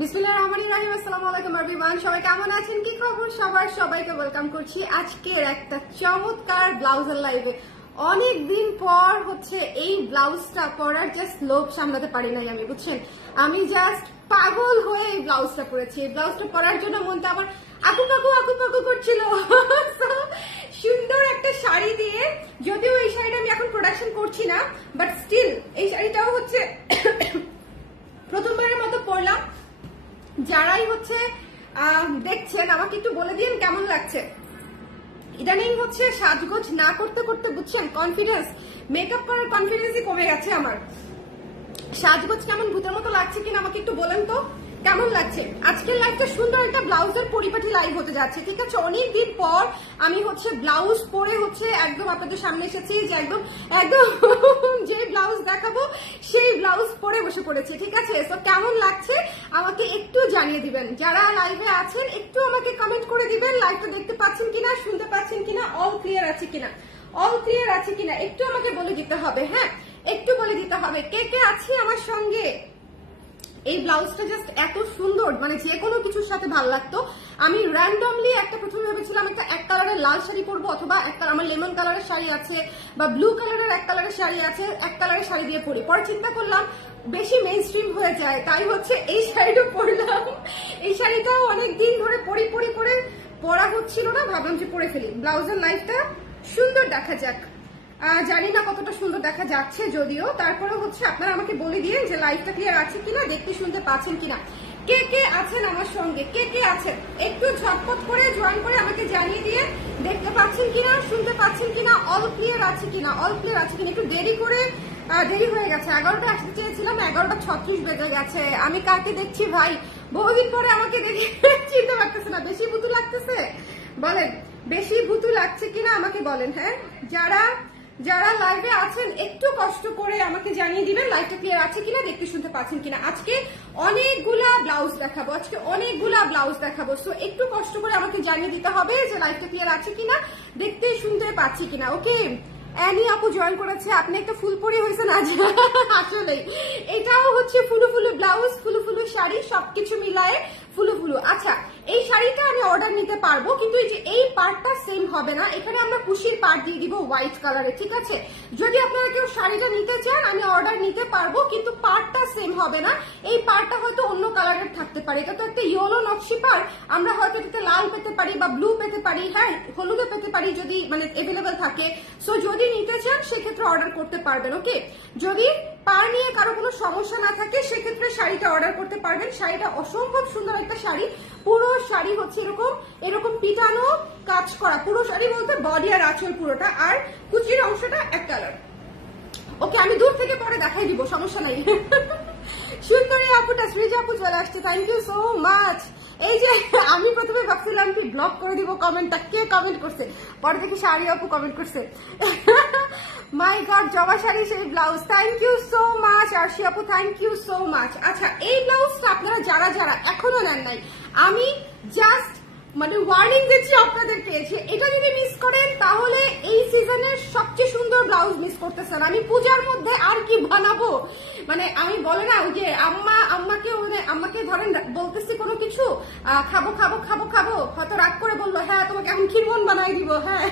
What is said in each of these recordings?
বিসমিল্লাহির রহমানির রহিম। আসসালামু আলাইকুম এভরিওয়ান, সবাই কেমন আছেন, কি খবর সবার? সবাইকে ওয়েলকাম করছি আজকের একটা চমৎকার ব্লাউজের লাইভে। অনেকদিন পর হচ্ছে এই ব্লাউজটা পরার জাস্ট লোভ সামলাতে পারি নাই আমি, বুঝছেন? আমি জাস্ট পাগল হয়ে এই ব্লাউজটা পরেছি। এই ব্লাউজটা পরার জন্য মনটা আমার আকুপাকু করছিল। সুন্দর একটা শাড়ি দিয়ে, যদিও এই শাড়িটা আমি এখন প্রোডাকশন করছি না, বাট স্টিল এই শাড়িটাও হচ্ছে প্রথমবারের মতো পরলাম। যারাই হচ্ছে দেখছেন আমাকে একটু বলে দিন কেমন লাগছে। ইদানিং হচ্ছে সাজগোজ না করতে করতে, বুঝছেন, কনফিডেন্স, মেকআপ করার কনফিডেন্সই কমে গেছে আমার। সাজগোজ কেমন ভূতের মতো লাগছে কিনা আমাকে একটু বলেন তো, কেমন লাগছে? আজকের লাইভটা সুন্দর একটা ব্লাউজের পরিপাটি লাইভ হতে যাচ্ছে, ঠিক আছে? অনেকদিন পর আমি হচ্ছে ব্লাউজ পরে হচ্ছে একদম আপনাদের সামনে এসেছি, যে একদম একদম যে ব্লাউজ দেখাবো সেই ব্লাউজ পরে বসে পড়েছি, ঠিক আছে? তো কেমন লাগছে আমাকে একটু জানিয়ে দিবেন। যারা লাইভে আছেন একটু আমাকে কমেন্ট করে দিবেন, লাইভটা দেখতে পাচ্ছেন কিনা, শুনতে পাচ্ছেন কিনা, অল ক্লিয়ার আছে কিনা, অল ক্লিয়ার আছে কিনা একটু আমাকে বলে দিতে হবে। হ্যাঁ, একটু বলে দিতে হবে কে কে আছে আমার সঙ্গে। এই ব্লাউজটা জাস্ট এত সুন্দর, মানে যে কোনো কিছুর সাথে ভালো লাগতো। আমি র্যান্ডমলি একটা প্রথমে ভেবেছিলাম একটা এক কালারের লাল শাড়ি পরবো, অথবা একটা আমার লেমন কালারের শাড়ি আছে বা ব্লু কালারের এক কালারের শাড়ি আছে, এক কালারের শাড়ি দিয়ে পরি। পরে চিন্তা করলাম বেশি মেইন স্ট্রিম হয়ে যায়, তাই হচ্ছে এই শাড়িটা পরলাম। এই শাড়িটাও অনেকদিন ধরে পরি পরি করে পরা হচ্ছিল না, ভাবলাম যে পরে ফেলি। ব্লাউজের লাইফটা সুন্দর দেখা যাক, জানি না কতটা সুন্দর দেখা যাচ্ছে, যদিও তারপরে হচ্ছে আপনারা আমাকে বলে দিয়ে যে লাইভটা ক্লিয়ার আছে কিনা, দেখতে শুনতে পাচ্ছেন কিনা, কে কে আছেন আমার সঙ্গে, কে কে আছেন একটু ঝটপট করে জয়েন করে আমাকে জানিয়ে দিয়ে দেখতে পাচ্ছেন কিনা, শুনতে পাচ্ছেন কিনা, অল ক্লিয়ার আছে কিনা, অল ক্লিয়ার আছে কিনা। একটু দেরি করে, দেরি হয়ে গেছে, 11টা আসতে চেয়েছিলাম, 11:36 বেজে গেছে। আমি কাকে দেখছি ভাই, বহুদিন পরে আমাকে দেখে চিনতে পারতেছে না। বেশি ভুতু লাগতেছে বলেন, বেশি ভুতু লাগছে কিনা আমাকে বলেন। হ্যাঁ, যারা লাইভে আছেন একটু কষ্ট করে আমাকে জানিয়ে দিবেন লাইভটা ক্লিয়ার আছে কিনা, দেখতে শুনতে পাচ্ছেন কিনা। আজকে অনেকগুলা ব্লাউজ দেখাবো, আজকে অনেকগুলা ব্লাউজ দেখাবো, সো একটু কষ্ট করে আমাকে জানিয়ে দিতে হবে যে লাইভটা ক্লিয়ার আছে কিনা, দেখতে শুনতে পাচ্ছি কিনা। ওকে, অ্যানি আপু জয়েন করেছে, আপনি একটা ফুলপরি হয়েছেন আজ। আসলে এটাও হচ্ছে ফুলু ফুলু ব্লাউজ, ফুলু ফুলু শাড়ি, সবকিছু মিলায়ে ফুলু ফুলু। আচ্ছা, এই শাড়িটা আমি অর্ডার নিতে পারবো, কিন্তু এই পার্টটা সেম হবে না। এখানে আমরা কুশির পার্ট দিয়ে দিব হোয়াইট কালারে, ঠিক আছে? যদি আপনারা কেউ শাড়িটা নিতে চান আমি অর্ডার নিতে পারবো, কিন্তু পার্টটা সেম হবে না। এই পার্টটা হয়তো অন্য কালারের থাকতে পারে। এটা তো একটা ইয়েলো নকশি পার, আমরা হয়তো এটাতে লাল পেতে পারি বা ব্লু পেতে পারি, হ্যাঁ হলুদে পেতে পারি যদি মানে এভেলেবেল থাকে। সো যদি নিতে চান সেক্ষেত্রে অর্ডার করতে পারবেন। ওকে, যদি পার নিয়ে কারো কোনো সমস্যা না থাকে সেক্ষেত্রে শাড়িটা অর্ডার করতে পারবেন। শাড়িটা অসম্ভব সুন্দর একটা শাড়ি, পুরো শাড়ি হচ্ছে এরকম পিটানো কাজ করা, পুরো শাড়ি বলতে বডি আর আঁচল পুরোটা, আর কুচির অংশটা এক কালার। ওকে, আমি দূর থেকে পরে দেখাই দিব, সমস্যা নাই। সুন্দরী আপুটা সৃজা আপু চলে আসছে, থ্যাংক ইউ সো মাচ। এই যে আমি প্রথমে ভাবছিলাম কি ব্লক করে দিব কমেন্টটা, কে কমেন্ট করছে, পরে দেখি শাড়ি আপু কমেন্ট করছে। মাই গড, জবা শাড়ি সেই blouse, thank you so much. Arshi আপু থ্যাংক ইউ সো মাচ। আচ্ছা, এই ব্লাউজটা আপনারা যারা যারা এখনো নেন নাই, আমি জাস্ট মানে ওয়ার্নিং দিচ্ছি আপনাদেরকে, যে এটা যদি মিস করেন তাহলে এই সিজনের সবচেয়ে সুন্দর ব্লাউজ মিস করতেছেন। আমি পূজার মধ্যে আর কি বানাবো, মানে আমি বলে না ওই যে আম্মাকে ধরেন বলতেছি কোনো কিছু, খাবো খাবো খাবো খাবো, হয়তো রাগ করে বললো হ্যাঁ তোমাকে এখন ক্ষীরমন বানাই দিব। হ্যাঁ,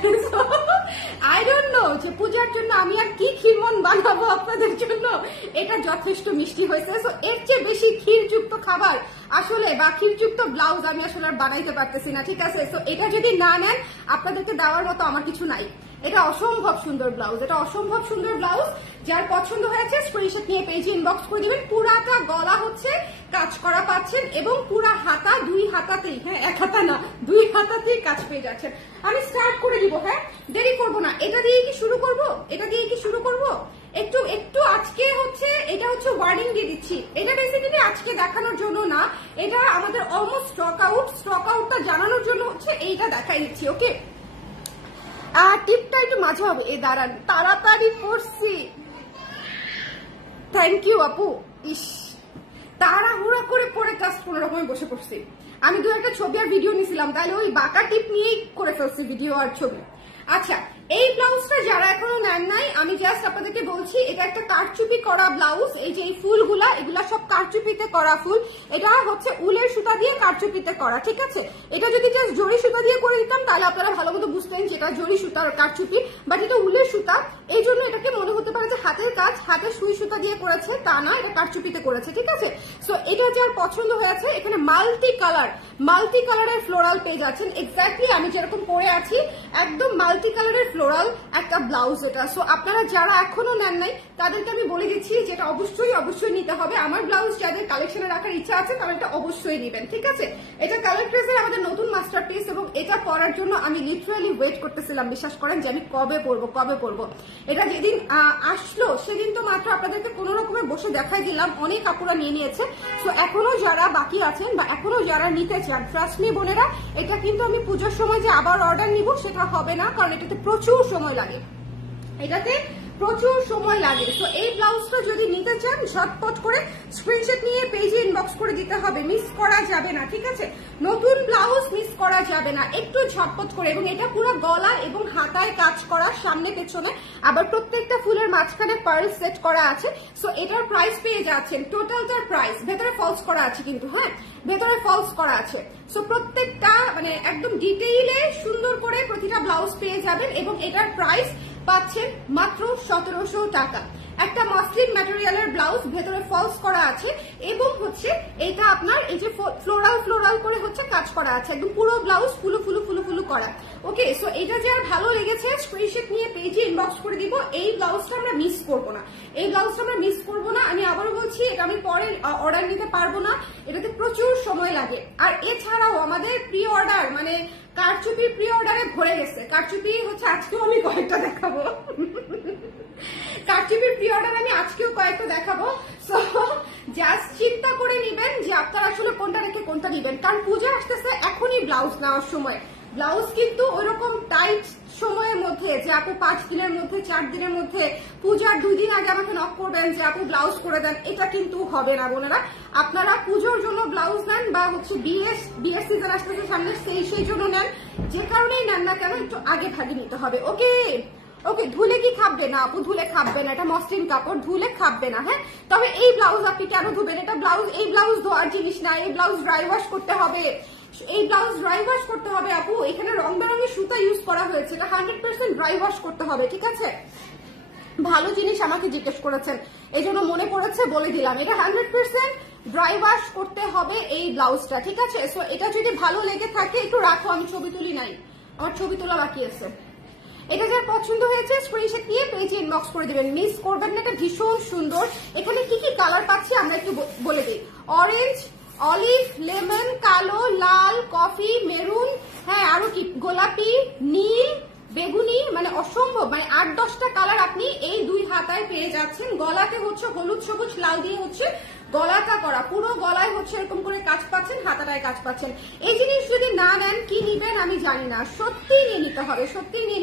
আই ডোন্ট নো যে পূজার জন্য আমি আর কি ক্ষীরমন বানাবো আপনাদের জন্য। এটা যথেষ্ট মিষ্টি হয়েছে, সো এর চেয়ে বেশি ক্ষীরযুক্ত খাবার আসলে বা ক্ষীরযুক্ত ব্লাউজ আমি আসলে আর বানাইতে পারতেছি না, ঠিক আছে? তো এটা যদি না নেন আপনাদেরকে দেওয়ার মতো আমার কিছু নাই। এটা অসম্ভব সুন্দর ব্লাউজ, এটা অসম্ভব সুন্দর ব্লাউজ। যার পছন্দ হয়েছে স্ক্রিনশট নিয়ে পেজে ইনবক্স করে দিবেন। পুরাটা গলা হচ্ছে কাজ করা পাচ্ছেন এবং পুরা হাতা, দুই হাতাতেই, হ্যাঁ এক হাতা না দুই হাতাতেই কাজ পেয়ে যাচ্ছেন। আমি স্টার্ট করে দিব, হ্যাঁ দেরি করবো না। এটা দিয়ে কি শুরু করবো, এটা দিয়ে কি শুরু করবো, একটু একটু আজকে হচ্ছে এটা হচ্ছে ওয়ার্নিং দিয়ে দিচ্ছি। এটা বেসিক্যালি আজকে দেখানোর জন্য না, এটা আমাদের অলমোস্ট স্টক আউটটা জানানোর জন্য হচ্ছে এইটা দেখাই দিচ্ছি। ওকে, টিপটা একটু মাঝে হবে, এ দাঁড়ান তাড়াতাড়ি পড়ছি। থ্যাংক ইউ আপু। ইস, তাড়াহুড়া করে পরে ক্লাস 15 বসে পড়ছি। আমি দু একটা ছবি আর ভিডিও নিয়েছিলাম, তাহলে ওই বাঁকা টিপ নিয়েই করে ফেলছি ভিডিও আর ছবি। আচ্ছা, এই ব্লাউজটা যারা এখনো নেন নাই, আমি জাস্ট আপনাদেরকে বলছি, এটা একটা কারচুপি করা ব্লাউজ। এই যে এই ফুলগুলা, এগুলা সব কারচুপিতে করা ফুল। এটা হচ্ছে উলের সুতা দিয়ে কারচুপিতে করা, ঠিক আছে। এটা যদি জাস্ট জরি সুতা দিয়ে করে দিতাম তাহলে আপনারা ভালো মতো বুঝতেন যে এটা জরি সুতার কারচুপি, বাট এটা উলের সুতা। এই জন্য এটাকে মনে হতে পারে যে হাতের কাজ, হাতে সুই সুতা দিয়ে করেছে, তা না, এটা কারচুপিতে করেছে, ঠিক আছে। সো এটা যার পছন্দ হয়েছে, এখানে মাল্টি কালারের ফ্লোরাল পেয়ে যাচ্ছেন। এক্স্যাক্টলি আমি যেরকম পরে আছি একদম মাল্টি কালারের ফ্লোরাল একটা ব্লাউজ এটা। সো আপনারা যারা এখনো নেন নাই তাদেরকে আমি বলে দিচ্ছি যেটা অবশ্যই নিতে হবে। আমার ব্লাউজ যাদের কালেকশনে রাখার ইচ্ছা আছে তারা এটা অবশ্যই নেবেন, ঠিক আছে। এটা কালার ট্রেসের আমাদের নতুন মাস্টারপিস, এবং এটা পরার জন্য আমি লিটারালি ওয়েট করতেছিলাম, বিশ্বাস করেন, যে আমি কবে পরবো। এটা যেদিন আসলো সেদিন তো মাত্র আপনাদেরকে কোনো রকমের বসে দেখাই দিলাম, অনেক কাপড়া নিয়ে নিয়েছে। সো এখনো যারা বাকি আছেন বা এখনো যারা নিতে চান, ট্রাস্ট মি বোনেরা, এটা কিন্তু আমি পুজোর সময় যে আবার অর্ডার নিব সেটা হবে না, কারণ এটাতে প্রচুর সময় লাগে, সো এই ব্লাউজটা যদি নিতে চান ঝটপট করে স্ক্রিনশট নিয়ে পেজে ইনবক্স করে দিতে হবে, মিস করা যাবে না, ঠিক আছে। নতুন ব্লাউজ মিস করা যাবে না, একটু ঝটপট করে। এবং এটা পুরো গলা এবং হাতায় কাজ করা, সামনে পেছনে, আবার প্রত্যেকটা ফুলের মাঝখানে পার্ল সেট করা আছে। সো এটার প্রাইস পেয়ে যাচ্ছেন, টোটালটার প্রাইস, ভেতরে ফলস করা আছে কিন্তু, হ্যাঁ ভেতরে ফলস করা আছে। সো প্রত্যেকটা মানে একদম ডিটেইলে সুন্দর করে প্রতিটা ব্লাউজ পেয়ে যাবেন, এবং এটার প্রাইস পাচ্ছেন মাত্র 1700 টাকা। একটা মসলিন ম্যাটেরিয়ালের ব্লাউজ, ভেতরে ফলস করা আছে, এবং হচ্ছে এটা আপনার এই যে ফ্লোরাল করে হচ্ছে কাজ করা আছে, একদম পুরো ব্লাউজ ফুলু করা। ওকে, সো এটা যার ভালো লেগেছে স্ক্রিনশট নিয়ে পেজে ইনবক্স করে দিব। এই ব্লাউজটা আমরা মিস করবো না, আমি আবারও বলছি, এটা আমি পরে অর্ডার নিতে পারবো না, এটাতে প্রচুর সময় লাগে। আর এছাড়াও আমাদের প্রি অর্ডার মানে কারচুপি প্রি অর্ডারে ভরে গেছে। কারচুপি হচ্ছে আজকেও আমি কয়েকটা দেখাবো, কারচুপির প্রি অর্ডার আমি আজকেও কয়েকটা দেখাবো। সো জাস্ট চিন্তা করে নিবেন যে আপনারা আসলে কোনটা রেখে কোনটা নিবেন, কারণ পূজা আসতেছে, এখনই ব্লাউজ নেওয়ার সময়। ব্লাউজ কিন্তু ওইরকম টাইট সময়ের মধ্যে যে আপু 5 দিনের মধ্যে 4 দিনের মধ্যে, পূজার 2 দিন আগে আমাকে নক করবেন যে আপু ব্লাউজ করে দেন, এটা কিন্তু হবে না বোনেরা। আপনারা পুজোর জন্য ব্লাউজ নেন বা হচ্ছে বিয়ের সিজন আসতেছে সামনে, সেই জন্য নেন, যে কারণেই নেন না কেন একটু আগে ভাগে নিতে হবে। ওকে, ধুলে কি খাবে না আপু? ধুলে খাবে না, এটা মসলিন কাপড়, ধুলে খাবে না, হ্যাঁ। তবে এই ব্লাউজ আপনি কেন ধুবেন? এই ব্লাউজ ধোয়ার জিনিস না, এই ব্লাউজ ড্রাই ওয়াশ করতে হবে, আপু। এখানে রং বেরঙের সুতা ইউজ করা হয়েছে, এটা 100% ড্রাই ওয়াশ করতে হবে, ঠিক আছে। ভালো জিনিস আমাকে জিজ্ঞেস করেছেন, এই জন্য মনে পড়েছে বলে দিলাম, এটা 100% ড্রাই ওয়াশ করতে হবে এই ব্লাউজটা, ঠিক আছে। সো এটা যদি ভালো লেগে থাকে একটু রাখো, আমি ছবি তুলি নাই, আমার ছবি তোলা বাকি আছে। এটা যার পছন্দ হয়েছে স্ক্রিনশট নিয়ে পেজে ইনবক্স করে দিবেন, মিস করবেন না, এটা ভীষণ সুন্দর। এখানে কি কালার পাচ্ছি আমরা একটু বলে দিই, অরেঞ্জ, অলিভ, লেমন, কালো, লাল, কফি, মেরুন, হ্যাঁ আরো কি, গোলাপি, নীল, বেগুনি, মানে অসম্ভব, মানে 8-10টা কালার আপনি এই 2 হাতায় পেয়ে যাচ্ছেন। গলাতে হচ্ছে হলুদ, সবুজ, লাল দিয়ে হচ্ছে গলাটা করা, পুরো গলায় হচ্ছে এরকম করে কাজ পাচ্ছেন, হাতাটায় কাজ পাচ্ছেন। এই জিনিস যদি না নেন কি নিবেন আমি জানি না, সত্যিই নিয়ে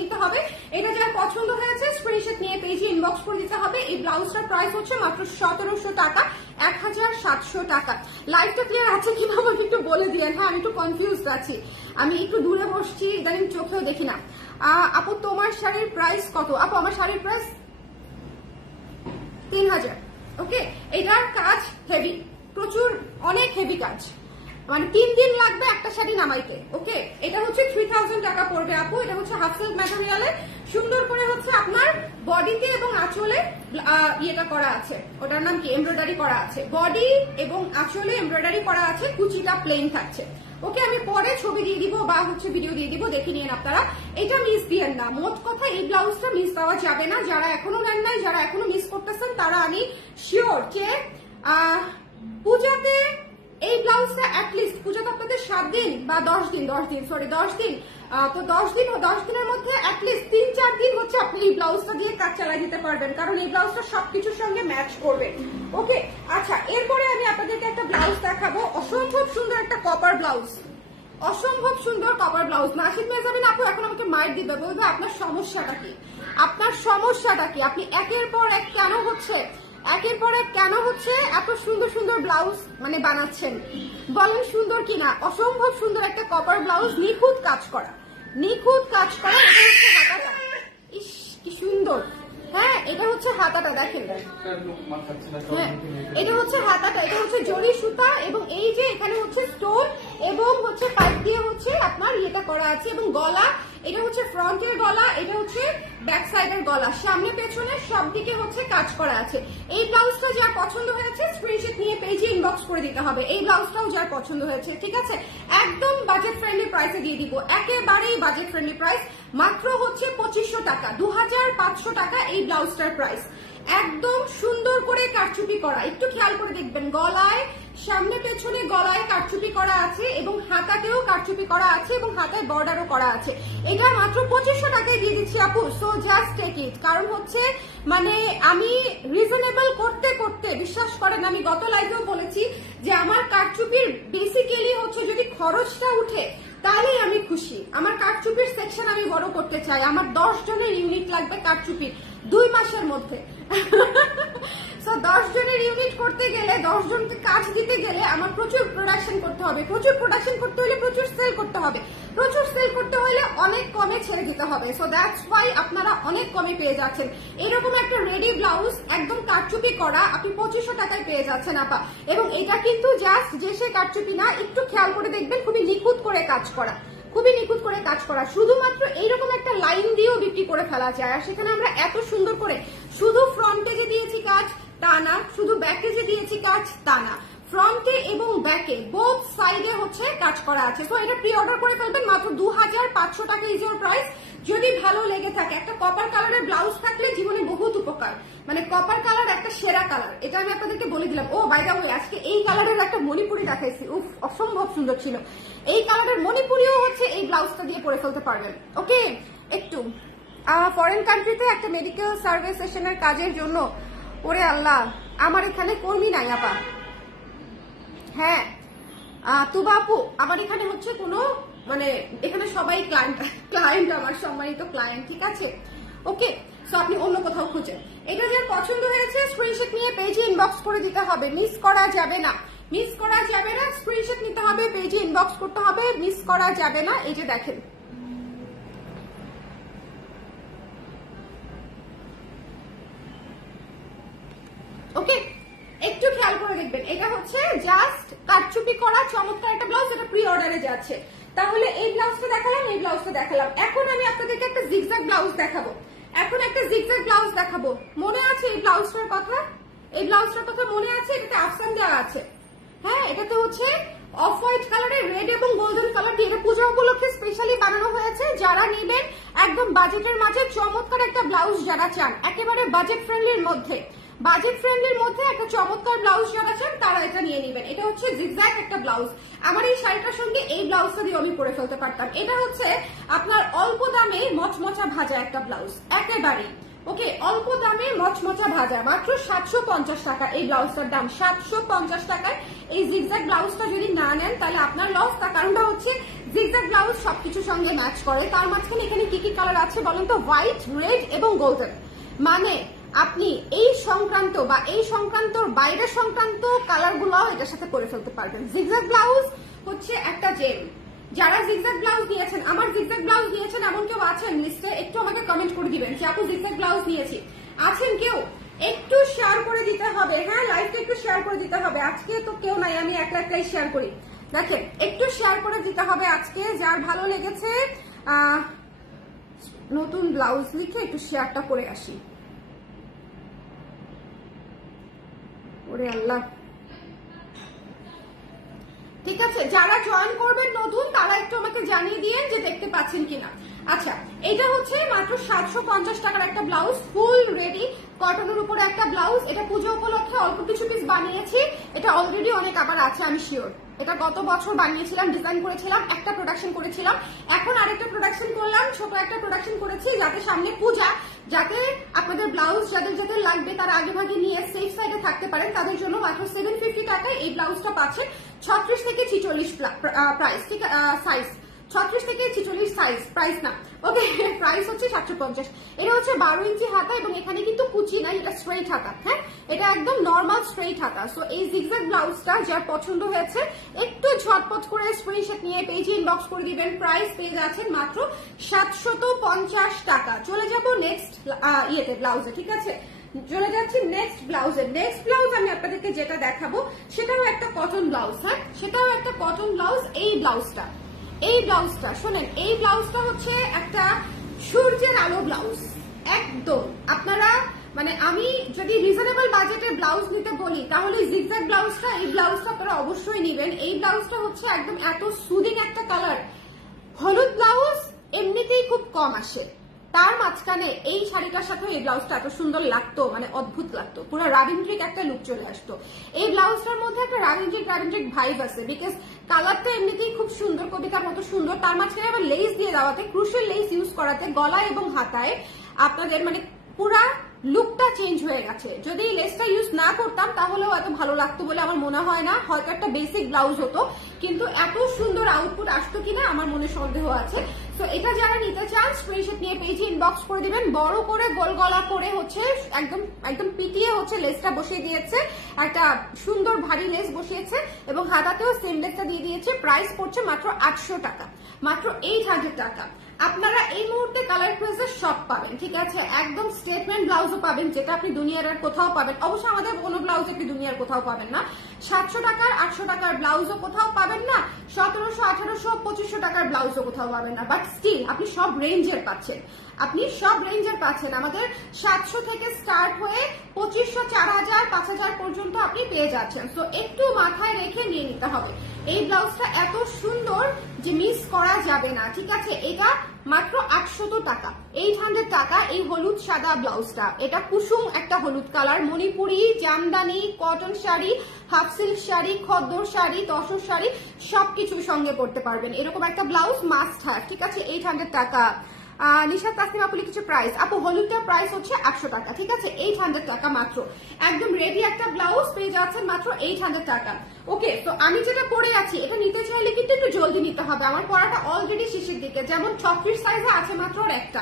নিতে হবে। এটা যার পছন্দ হয়েছে স্ক্রিনশট নিয়ে পেজে ইনবক্স করে দিতে হবে। এই ব্লাউজটার প্রাইস হচ্ছে মাত্র 1700 টাকা, 1700 টাকা। লাইভটা ক্লিয়ার আছে কিনা আমাকে একটু বলে দিয়েন, হ্যাঁ আমি একটু কনফিউজড আছি, আমি একটু দূরে বসছি, ইদানিং চোখেও দেখি না। আপু তোমার শাড়ির প্রাইস কত? আপু আমার শাড়ির প্রাইস 3000। ওকে, এটার কাজ হেভি, প্রচুর, অনেক হেভি কাজ, মানে 3 দিন লাগবে একটা শাড়ি নামাইতে। ওকে, এটা হচ্ছে 3000 টাকা পড়বে আপু। এটা হচ্ছে হাফ সিল্ক ম্যাটেরিয়ালে সুন্দর করে হচ্ছে আপনার বডিতে এবং আঁচলে ইয়েটা করা আছে, ওটার নাম কি, এমব্রয়ডারি করা আছে, বডি এবং আঁচলে এমব্রয়ডারি করা আছে, কুচিটা প্লেন থাকছে। ওকে, আমি পরে ছবি দিয়ে দিব বা হচ্ছে ভিডিও দিয়ে দিব, দেখে নিন আপনারা, এটা মিস দিয়েন না। মোট কথা এই ব্লাউজটা মিস দেওয়া যাবে না। যারা এখনো নেন নাই, যারা এখনো মিস করতেছেন, তারা আমি শিওর যে পূজাতে এই ব্লাউজটা অ্যাটলিস্ট, পূজাতে আপনাদের 7 দিন বা 10 দিন, তো 10 দিনের মধ্যে অ্যাটলিস্ট 3-4 দিন হচ্ছে আপনি এই ব্লাউজটা দিয়ে কাজ চালাই দিতে পারবেন, কারণ এই ব্লাউজটা সবকিছুর সঙ্গে ম্যাচ করবে। ওকে, আচ্ছা, এরপরে আমি আপনাদেরকে একটা ব্লাউজ দেখাবো, অসম্ভব সুন্দর একটা কপার ব্লাউজ, নাসিদ মেজাবিন আপু এখন আমাকে মাইট দিবে, বলবে আপনার সমস্যাটা কি, আপনি একের পর এক কেন হচ্ছে এত সুন্দর ব্লাউজ মানে বানাচ্ছেন, বলেন সুন্দর কিনা। অসম্ভব সুন্দর একটা কপার ব্লাউজ, নিখুঁত কাজ করা, এটা হচ্ছে হাতাটা, হাতাটা দেখেন, হ্যাঁ এটা হচ্ছে হাতাটা, এটা হচ্ছে জরি সুতা এবং এই যে এখানে হচ্ছে স্টোন এবং হচ্ছে পাইপ দিয়ে হচ্ছে আপনার ইয়েটা করা আছে এবং গলা, এটা হচ্ছে ফ্রন্টের গলা, এটা হচ্ছে ব্যাক সাইডের গলা, সামনে পেছনে সব দিকে হচ্ছে কাজ করা আছে। এই ব্লাউজটা যার পছন্দ হয়েছে স্ক্রিনশট নিয়ে পেজে ইনবক্স করে দিতে হবে। এই ব্লাউজটাও যার পছন্দ হয়েছে, ঠিক আছে, একদম বাজেট ফ্রেন্ডলি প্রাইসে দিয়ে দিব, একেবারেই বাজেট ফ্রেন্ডলি প্রাইস, মাত্র হচ্ছে 2500 টাকা, 2500 টাকা এই ব্লাউজটার প্রাইস। একদম সুন্দর করে কারচুপি করা, একটু খেয়াল করে দেখবেন, গলায় সামনে পেছনে গলায় কারচুপি করা আছে এবং হাতাতেও কারচুপি করা আছে এবং হাতায় বর্ডারও করা আছে। এটা মাত্র 2500 টাকায় দিয়ে দিচ্ছি আপু, সো জাস্ট টেক ইট। কারণ হচ্ছে মানে আমি রিজনেবল করতে করতে বিশ্বাস করেন, আমি গত লাইভেও বলেছি যে আমার কারচুপির বেসিক্যালি হচ্ছে যদি খরচটা উঠে তাহলেই আমি খুশি। আমার কারচুপির সেকশন আমি বড় করতে চাই, আমার 10 জনের ইউনিট লাগবে কারচুপির 2 মাসের মধ্যে। সো 10 জনের ইউনিট করতে গেলে, 10 জনকে কাজ দিতে গেলে আমার প্রচুর প্রোডাকশন করতে হবে, প্রচুর প্রোডাকশন করতে হলে প্রচুর সেল করতে হবে, প্রচুর সেল করতে হলে অনেক কমে ছেড়ে দিতে হবে। সো দ্যাটস ওয়াই আপনারা অনেক কমে পেয়ে যাচ্ছেন এরকম একটা রেডি ব্লাউজ একদম কারচুপি করা, আপনি 2500 টাকায় পেয়ে যাচ্ছেন আপা। এবং এটা কিন্তু জাস্ট যে সে কারচুপি না, একটু খেয়াল করে দেখবেন, খুবই নিখুঁত করে কাজ করা, খুবই নিখুঁত করে কাজ করা। শুধুমাত্র এইরকম একটা লাইন দিয়েও বিক্রি করে ফেলা যায়। আর সেখানে আমরা এত সুন্দর করে শুধু ফ্রন্টে যে দিয়েছি কাজ তা না, শুধু ব্যাকে যে দিয়েছি কাজ তা না, ফ্রন্টে এবং ব্যাকে বোথ সাইডে হচ্ছে কাজ করা আছে। তো এটা প্রি অর্ডার করে ফেলবেন, মাত্র 2500 টাকা ইজ ইওর প্রাইস। যদি ভালো লেগে থাকে, একটা কপার কালারের ব্লাউজ থাকলে জীবনে বহুত উপকার, মানে কপার কালার একটা সেরা কালার, এটা আমি আপনাদেরকে বলে দিলাম। ও বাই দ্য ওয়ে, আজকে এই কালারের একটা মণিপুরি দেখাইছি, উফ অসম্ভব সুন্দর ছিল। এই কালারের মণিপুরিও হচ্ছে এই ব্লাউজটা দিয়ে পরে ফেলতে পারবেন। ওকে, একটু ফরেন কান্ট্রিতে একটা মেডিকেল সার্ভে সেশনের কাজের জন্য, ওরে আল্লাহ আমার এখানে কর্মী নাই আপা। হ্যাঁ তুবা আপু, আমার এখানে হচ্ছে কোনো মানে এখানে সবাই ক্লায়েন্ট আমার সম্মানিত ক্লায়েন্ট, ঠিক আছে। ওকে, সো আপনি অন্য কোথাও খুঁজেন। এটা যার পছন্দ হয়েছে স্ক্রিনশট নিয়ে পেজে ইনবক্স করে দিতে হবে, মিস করা যাবে না, মিস করা যাবে না। স্ক্রিনশট নিতে হবে, পেজে ইনবক্স করতে হবে, মিস করা যাবে না। এই যে দেখেন, ওকে একটু খেয়াল করে দেখবেন, এটা হচ্ছে জাস্ট কারচুপি করা চমৎকার একটা ব্লাউজ, এটা প্রি অর্ডারে যাচ্ছে। তাহলে এই ব্লাউজটা দেখালাম, এই ব্লাউজটা দেখালাম, এখন আমি আপনাদেরকে একটা জিগজ্যাগ ব্লাউজ দেখাবো। এখন একটা জিগজ্যাগ ব্লাউজ দেখাবো, মনে আছে এই ব্লাউজটার কথা? এই ব্লাউজটার কথা মনে আছে? এটাতে আফসান দেওয়া আছে, হ্যাঁ এটাতে হচ্ছে অফ হোয়াইট কালারের রেড এবং গোল্ডেন কালার দিয়ে, এটা পূজা উপলক্ষে স্পেশালি বানানো হয়েছে। যারা নেবেন একদম বাজেটের মাঝে চমৎকার একটা ব্লাউজ যারা চান, একেবারে বাজেট ফ্রেন্ডলির মধ্যে, বাজেট ফ্রেন্ডলির মধ্যে একটা চমৎকার ব্লাউজ যারা চান তারা এটা নিয়ে নেবেন। এটা হচ্ছে জিগজ্যাগ একটা ব্লাউজ, আমার এই শাড়িটার সঙ্গে এই ব্লাউজটা দিয়ে আমি পরে ফেলতে পারতাম। এটা হচ্ছে আপনার অল্প দামে মচমচা ভাজা একটা ব্লাউজ, একেবারেই ওকে অল্প দামে মচমচা ভাজা, মাত্র 750 টাকা এই ব্লাউজটার দাম। 750 টাকায় এই জিগজ্যাগ ব্লাউজটা যদি না নেন তাহলে আপনার লস। তার কারণটা হচ্ছে জিগজ্যাগ ব্লাউজ সবকিছুর সঙ্গে ম্যাচ করে। তার মাঝখানে এখানে কি কি কালার আছে বলেন তো? হোয়াইট, রেড এবং গোল্ডেন, মানে আপনি এই সংক্রান্ত বা এই সংক্রান্তর বাইরের সংক্রান্ত কালার গুলো এটার সাথে করে ফেলতে পারবেন। জিগজ্যাগ ব্লাউজ হচ্ছে একটা জেম। যারা জিগজ্যাগ ব্লাউজ নিয়েছেন, আমার জিগজ্যাগ ব্লাউজ নিয়েছেন এমন কেউ আছেন লিস্টে? একটু আমাকে কমেন্ট করে দিবেন যে আপু জিগজ্যাগ ব্লাউজ নিয়েছি, আছেন কেউ? একটু শেয়ার করে দিতে হবে, হ্যাঁ লাইভটা একটু শেয়ার করে দিতে হবে। আজকে তো কেউ নাই, আমি একলাই শেয়ার করি। দেখেন একটু শেয়ার করে দিতে হবে আজকে, যার ভালো লেগেছে নতুন ব্লাউজ লিখে একটু শেয়ারটা করে আসি। ওরে আল্লাহ, ঠিক আছে, যারা জয়েন করবেন নতুন তারা একটু আমাকে জানিয়ে দিয়েন যে দেখতে পাচ্ছেন কিনা। আচ্ছা, এটা হচ্ছে মাত্র 750 টাকার একটা ব্লাউজ, ফুল রেডি কটনের উপরে একটা ব্লাউজ। এটা পুজো উপলক্ষে অল্প কিছু পিস বানিয়েছি, এটা অলরেডি অনেক আবার আছে আমি শিওর। এটা গত বছর বানিয়েছিলাম, ডিজাইন করেছিলাম, একটা প্রোডাকশন করেছিলাম, এখন আরেকটা প্রোডাকশন করলাম, ছোট একটা প্রোডাকশন করেছি যাতে সামনে পূজা, যাতে আপনাদের ব্লাউজ যাদের যাদের লাগবে তারা আগে ভাগে নিয়ে সেফ সাইডে থাকতে পারেন, তাদের জন্য মাত্র 750 টাকায় এই ব্লাউজটা পাচ্ছেন। 36 থেকে 46 প্রাইস, ঠিক সাইজ 36 থেকে 46 সাইজ, প্রাইস না, ওকে, প্রাইস হচ্ছে 750। এটা হচ্ছে 12 ইঞ্চি হাতা এবং এখানে কিন্তু কুচি নাই, এটা স্ট্রেইট হাতা, হ্যাঁ, এটা একদম নর্মাল স্ট্রেইট হাতা। সো এই জিগজ্যাগ ব্লাউজটা যার পছন্দ হয়েছে একটু ঝটপট করে স্ক্রিনশট নিয়ে পেজে ইনবক্স করে দিবেন। প্রাইস পেয়ে যাচ্ছেন মাত্র 750 টাকা। চলে যাব নেক্সট ইয়েতে, ব্লাউজে, ঠিক আছে, চলে যাচ্ছি নেক্সট ব্লাউজে। নেক্সট ব্লাউজ আমি আপনাদেরকে যেটা দেখাবো সেটাও একটা কটন ব্লাউজ, হ্যাঁ, সেটাও একটা কটন ব্লাউজ। এই ব্লাউজটা শোনেন, এই ব্লাউজটা হচ্ছে একটা সূর্যের আলো ব্লাউজ, একদম আপনারা মানে আমি যদি রিজনেবল বাজেটের ব্লাউজ নিতে বলি তাহলে জিগজ্যাগ ব্লাউজটা, এই ব্লাউজটা আপনারা অবশ্যই নেবেন। এই ব্লাউজটা হচ্ছে একদম এত সুদিং একটা কালার। হলুদ ব্লাউজ এমনিতেই খুব কম আসে, তার মাঝখানে এই শাড়িটার সাথে এই ব্লাউজটা এত সুন্দর লাগতো, মানে অদ্ভুত লাগতো, পুরো রাবিন্দ্রিক একটা লুক চলে আসতো। এই ব্লাউজটার মধ্যে একটা রাবিন্দ্রিক ভাইব আছে, বিকজ কালারটা এমনিতেই খুব সুন্দর, কবিতার মতো সুন্দর, তার মাঝখানে আবার লেস দিয়ে দেওয়াতে, ক্রুশিয়াল লেস ইউজ করাতে গলা এবং হাতায় আপনাদের মানে পুরা লুকটা চেঞ্জ হয়ে গেছে। যদি এই লেসটা ইউজ না করতাম তাহলেও এত ভালো লাগতো বলে আমার মনে হয় না, হয়তো একটা বেসিক ব্লাউজ হতো, কিন্তু এত সুন্দর আউটপুট আসতো কিনা আমার মনে সন্দেহ আছে। তো এটা যারা নিতে চান স্ক্রিনশট নিয়ে পেজে ইনবক্স করে দিবেন। বড় করে গোল গলা করে হচ্ছে একদম পিটিয়ে হচ্ছে লেসটা বসিয়ে দিয়েছে, একটা সুন্দর ভারী লেস বসিয়েছে এবং হাতাতেও সেম লেসটা দিয়ে দিয়েছে। প্রাইস পড়ছে মাত্র 800 টাকা, মাত্র 800 টাকা। আপনারা এই মুহূর্তে কালার প্রেসের সব পাবেন, ঠিক আছে, একদম স্টেটমেন্ট ব্লাউজও পাবেন যেটা আপনি দুনিয়ার আর কোথাও পাবেন, অবশ্য আমাদের কোনো ব্লাউজ আপনি দুনিয়ার কোথাও পাবেন না। 700 টাকার 800 টাকার ব্লাউজও কোথাও পাবেন না, 1700 1800 2500 টাকার ব্লাউজও কোথাও পাবেন না, বাট স্টিল আপনি সব রেঞ্জের পাচ্ছেন, আমাদের 700 থেকে স্টার্ট হয়ে 2500 4000 5000 পর্যন্ত আপনি পেয়ে যাচ্ছেন। তো একটু মাথায় রেখে নিয়ে নিতে হবে। এই ব্লাউজটা এত সুন্দর যে মিস করা যাবে না, ঠিক আছে। এটা মাত্র 800 টাকা, 800 টাকা এই হলুদ সাদা ব্লাউজটা। এটা কুসুম একটা হলুদ colour, Manipuri, Jamdani, cotton sari, half silk sari, khaddar sari, tussar sari সবকিছুর সঙ্গে পড়তে পারবেন। এরকম একটা ব্লাউজ মাস্ট হ্যাভ, ঠিক আছে, 800 টাকা। নিশাত তাসনিম আপু লিখেছে প্রাইস, আপু হলুদটার প্রাইস হচ্ছে 800 টাকা, ঠিক আছে, 800 টাকা মাত্র। একদম রেডি একটা ব্লাউজ পেয়ে যাচ্ছেন মাত্র 800 টাকা। ওকে, তো আমি যেটা পরে আছি এটা নিতে চাইলে কিন্তু একটু জলদি নিতে হবে, আমার পরাটা অলরেডি শেষের দিকে। যেমন 36 সাইজে আছে মাত্র একটা,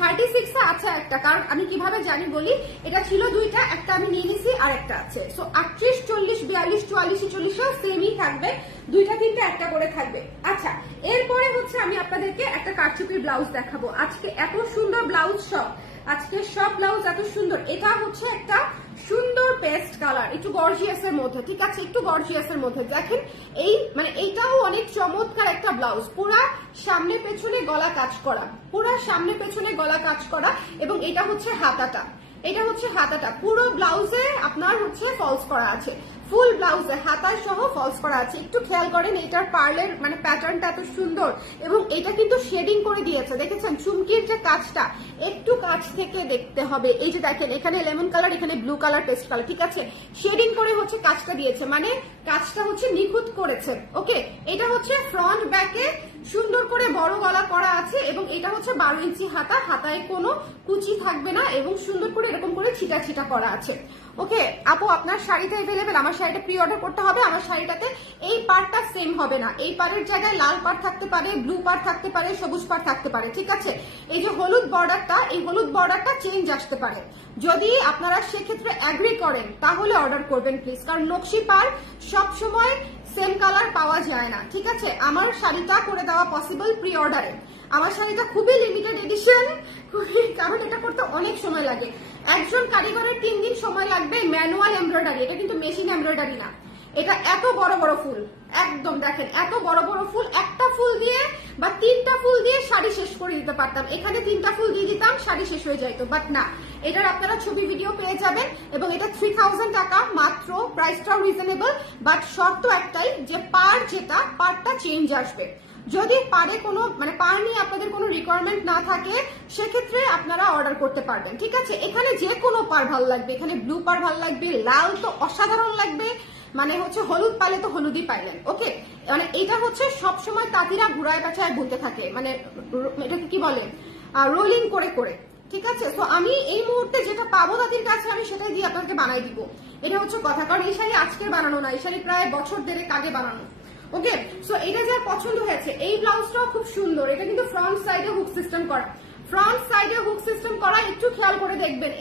36 আছে একটা, কারণ আমি কিভাবে জানি বলি, এটা ছিল দুইটা, একটা আমি নিয়ে নিছি আর একটা আছে। সো 38 40 42 44 40 সেমই থাকবে, দুইটা তিনটা একটা করে থাকবে। আচ্ছা, এরপরে হচ্ছে আমি আপনাদেরকে একটা কারচুপির ব্লাউজ দেখাবো। আজকে এত সুন্দর ব্লাউজ সব, আজকে সব ব্লাউজ এত সুন্দর। এটা হচ্ছে একটা সুন্দর পেস্ট কালার, একটু গর্জিয়াসের মধ্যে, ঠিক আছে, একটু গর্জিয়াসের মধ্যে। দেখেন এই মানে এইটাও অনেক চমৎকার একটা ব্লাউজ, পুরা সামনে পেছনে গলা কাজ করা, পুরা সামনে পেছনে গলা কাজ করা, এবং এটা হচ্ছে হাতাটা, পুরো ব্লাউজে আপনার হচ্ছে ফলস করা আছে, ফুল ব্লাউজে হাতায় সহ ফলস করা আছে। একটু খেয়াল করেন এটার পার্লের মানে প্যাটার্নটা এত সুন্দর, এবং এটা কিন্তু শেডিং করে দিয়েছে, দেখেছেন চুমকির যে কাজটা, একটু কাছ থেকে দেখতে হবে। এই যে দেখেন এখানে লেমন কালার, এখানে ব্লু কালার, পেস্ট কালার, ঠিক আছে, শেডিং করে হচ্ছে কাজটা দিয়েছে, মানে কাজটা হচ্ছে নিখুঁত করেছে। ওকে, এটা হচ্ছে ফ্রন্ট ব্যাকে সুন্দর করে বড় গলা করা আছে, এবং এটা হচ্ছে 12 ইঞ্চি হাতা, হাতায় কোনো কুচি থাকবে না, এবং সুন্দর করে এরকম করে ছিটা ছিটা করা আছে। ওকে আপু, আপনার শাড়িতে অ্যাভেলেবেল, আমার শাড়িটা প্রি অর্ডার করতে হবে। আমার শাড়িটাতে এই পার্টটা সেম হবে না, এই পাড়ের জায়গায় লাল পাড় থাকতে পারে, ব্লু পাড় থাকতে পারে, সবুজ পাড় থাকতে পারে, ঠিক আছে। এই যে হলুদ বর্ডারটা, এই হলুদ বর্ডারটা চেঞ্জ আসতে পারে। যদি আপনারা সেক্ষেত্রে অ্যাগ্রি করেন তাহলে অর্ডার করবেন প্লিজ, কারণ নকশি পাড় সবসময় সেম কালার পাওয়া যায় না, ঠিক আছে। আমার শাড়িটা করে দেওয়া পসিবল প্রি অর্ডারে। আমার শাড়িটা খুবই লিমিটেড এডিশন, কারণ এটা করতে অনেক সময় লাগে, একজন কারিগরের 3 দিন সময় লাগবে ম্যানুয়াল এমব্রয়ডারি, এটা কিন্তু মেশিন এমব্রয়ডারি না। এটা এত বড় বড় ফুল, একদম দেখেন এত বড় বড় ফুল, একটা ফুল দিয়ে বা 3টা ফুল দিয়ে শাড়ি শেষ করে দিতে পারতাম, এখানে 3টা ফুল দিয়ে দিতাম শাড়ি শেষ হয়ে যাইতো, বাট না, এটার আপনারা ছবি ভিডিও পেয়ে যাবেন, এবং এটা 3000 টাকা মাত্র, প্রাইসটাও রিজনেবল, বাট শর্ত একটাই যে পাড়টা চেঞ্জ আসবে। যদি পারে কোনো মানে পার নিয়ে আপনাদের কোনো রিকোয়ারমেন্ট না থাকে সেক্ষেত্রে আপনারা অর্ডার করতে পারবেন, ঠিক আছে। এখানে যে কোনো পার ভালো লাগবে, এখানে ব্লু পার ভালো লাগবে, লাল তো অসাধারণ লাগবে, মানে হচ্ছে হলুদ পাইলে তো হলুদই পাইলেন। ওকে, মানে এটা হচ্ছে সবসময় তাঁতিরা ঘুরায় পেঁচায় বুনতে থাকে, মানে এটাকে কি বলে, রোলিং করে করে, ঠিক আছে। তো আমি এই মুহূর্তে যেটা পাবো তাঁতির কাছে আমি সেটাই দিয়ে আপনাকে বানাই দিব, এটা হচ্ছে কথা। কারণ এই শাড়ি আজকের বানানো না, এই শাড়ি প্রায় বছর দেড়েক আগে বানানো। ওকে, সো এটা যার পছন্দ হয়েছে, এই ব্লাউজটাও খুব সুন্দর। এটা কিন্তু ফ্রন্ট সাইডে হুক সিস্টেম করা, ফ্রন্ট সাইডে হুক সিস্টেম করা। একটু খেয়াল করে দেখবেন,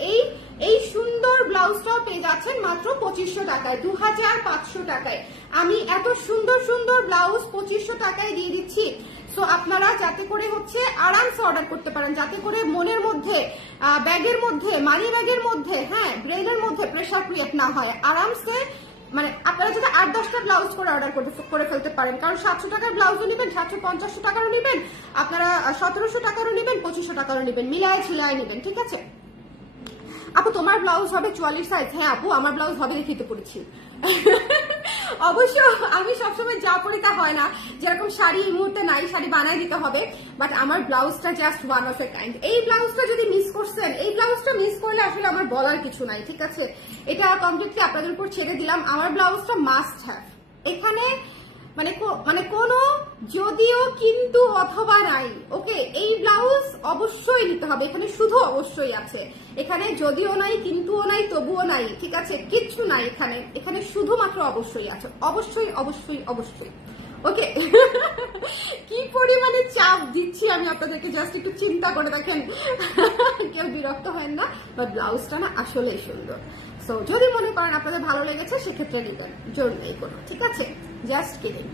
এই সুন্দর ব্লাউজটাও পেয়ে যাচ্ছেন মাত্র 2500 টাকায়, 2500 টাকায়। আমি এত সুন্দর সুন্দর ব্লাউজ 2500 টাকায় দিয়ে দিচ্ছি। সো আপনারা যাতে করে হচ্ছে আরামসে অর্ডার করতে পারেন, যাতে করে মনের মধ্যে, ব্যাগের মধ্যে, মানি ব্যাগের মধ্যে, হ্যাঁ ব্রেনের মধ্যে প্রেশার ক্রিয়েট না হয়, আরামসে মানে আপনারা যদি 8-10টা ব্লাউজ করে অর্ডার করে ফেলতে পারেন। কারণ 700 টাকার ব্লাউজও নেবেন, 750 টাকারও নেবেন, আপনারা 1700 টাকারও নেবেন, 2500 টাকারও নেবেন, মিলায় ঝিলায় নেবেন, ঠিক আছে। আপু তোমার ব্লাউজ হবে 44 সাইজ? হ্যাঁ আপু আমার ব্লাউজ হবে, দেখি তো পড়েছি। অবশ্য আমি সবসময় যা পরি তা হয় না, যেরকম শাড়ি এই মুহূর্তে নাই, শাড়ি বানাই দিতে হবে, বাট আমার ব্লাউজটা just one of a kind. এই ব্লাউজটা যদি মিস করছেন, এই ব্লাউজটা মিস করলে আসলে আমার বলার কিছু নাই, ঠিক আছে। এটা কমপ্লিটলি আপনাদের উপর ছেড়ে দিলাম। আমার ব্লাউজটা মাস্ট হ্যাভ, এখানে মানে কোনো যদিও কিন্তু অথবা নাই, ওকে। এই ব্লাউজ অবশ্যই নিতে হবে, এখানে শুধু অবশ্যই আছে, এখানে যদিও নাই, কিন্তুও নাই, তবুও নাই, ঠিক আছে, কিচ্ছু নাই এখানে, এখানে শুধুমাত্র অবশ্যই আছে, অবশ্যই অবশ্যই অবশ্যই, ওকে। কি পরিমাণে চাপ দিচ্ছি আমি আপনাদেরকে, জাস্ট একটু চিন্তা করে দেখেন। কেউ বিরক্ত হয় না, বা ব্লাউজটা না আসলেই সুন্দর। সো যদি মনে করেন আপনাদের ভালো লেগেছে সেক্ষেত্রে নিবেন, জোর নেই কোনো, ঠিক আছে, জাস্ট কিডিং।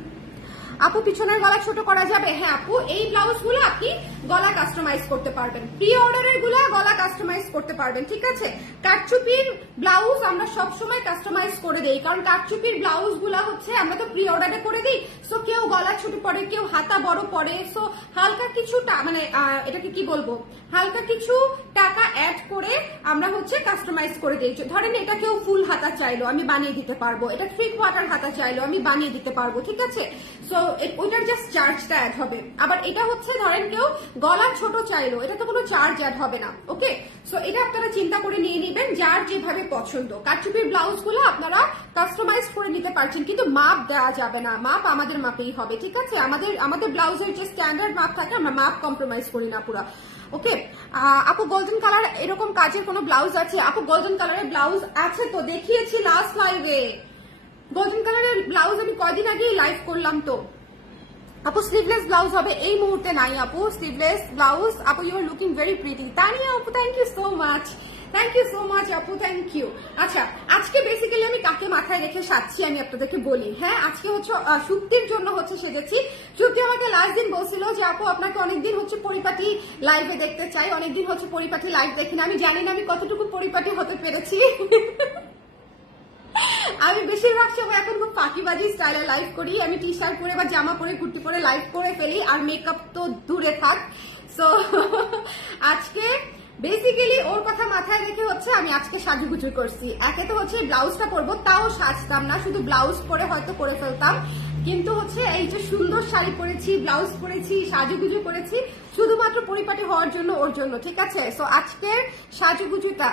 আপু পিছনের গলা ছোট করা যাবে? হ্যাঁ আপু, এই ব্লাউজ গুলো আপনি গলা কাস্টমাইজ করতে পারবেন, প্রি অর্ডারের গুলা গলা কাস্টমাইজ করতে পারবেন, ঠিক আছে। কারচুপির ব্লাউজ আমরা সবসময় কাস্টমাইজ করে দেই, কারণ কারচুপির ব্লাউজ গুলা হচ্ছে আমরা তো প্রি অর্ডারে করে দিই। সো কেউ গলা ছোট পরে, কেউ হাতা বড় পরে, সো হালকা কিছু মানে এটাকে কি বলবো, হালকা কিছু টাকা অ্যাড করে আমরা হচ্ছে কাস্টমাইজ করে দিই। ধরেন এটা কেউ ফুল হাতা চাইলো, আমি বানিয়ে দিতে পারবো, এটা 3/4 হাতা চাইলো, আমি বানিয়ে দিতে পারবো, ঠিক আছে। সো ওইটার জাস্ট চার্জটা অ্যাড হবে। আবার এটা হচ্ছে ধরেন কেউ গলা ছোট চাইলো, এটা তো কোনো চার্জ অ্যাড হবে না, ওকে। সো এটা আপনারা চিন্তা করে নিয়ে নিবেন যার যেভাবে পছন্দ। কারচুপির ব্লাউজ গুলো আপনারা কাস্টমাইজ করে নিতে পারছেন, কিন্তু মাপ দেওয়া যাবে না, মাপ আমাদের মাপেই হবে, ঠিক আছে। আমাদের ব্লাউজের যে স্ট্যান্ডার্ড মাপ থাকে আমরা মাপ কম্প্রোমাইজ করি না পুরো, ওকে। আপু গোল্ডেন কালার এরকম কাজের কোনো ব্লাউজ আছে? আপু গোল্ডেন কালারের ব্লাউজ আছে তো, দেখিয়েছি লাস্ট লাইভে। গোল্ডেন কালারের ব্লাউজ আমি কয়দিন আগেই লাইভ করলাম তো। আপু স্লিভলেস ব্লাউজ হবে? এই মুহূর্তে নাই আপু স্লিভলেস ব্লাউজ। আপু you are looking very pretty. Tania আপু thank you so much, thank you so much আপু, থ্যাংক ইউ। আচ্ছা আজকে বেসিক্যালি আমি কাকে মাথায় রেখে সাজছি আমি আপনাদেরকে বলি। হ্যাঁ আজকে হচ্ছে শুক্তির জন্য হচ্ছে সেজেছি। শুক্তি আমাকে লাস্ট দিন বলছিল যে আপু আপনাকে অনেকদিন হচ্ছে পরিপাটি লাইভে দেখতে চাই, অনেকদিন হচ্ছে পরিপাটি লাইভ দেখি না। আমি জানি না আমি কতটুকু পরিপাটি হতে পেরেছি। আমি বেশিরভাগ সময় এখন খুব ফাঁকিবাজি স্টাইলে লাইভ করি, আমি টি শার্ট পরে বা জামা পরে কুর্তি পরে লাইভ করে ফেলি, আর মেকআপ তো দূরে থাক। সো আজকে বেসিক্যালি ওর কথা মাথায় রেখে হচ্ছে আমি আজকে সাজুগুজু করছি। একে তো হচ্ছে ব্লাউজটা পরবো, তাও সাজতাম না, শুধু ব্লাউজ পরে হয়তো করে ফেলতাম, কিন্তু হচ্ছে এই যে সুন্দর শাড়ি পরেছি, ব্লাউজ পরেছি, সাজুগুজু করেছি শুধুমাত্র পরিপাটি হওয়ার জন্য, ওর জন্য, ঠিক আছে। সো আজকের সাজুগুজুটা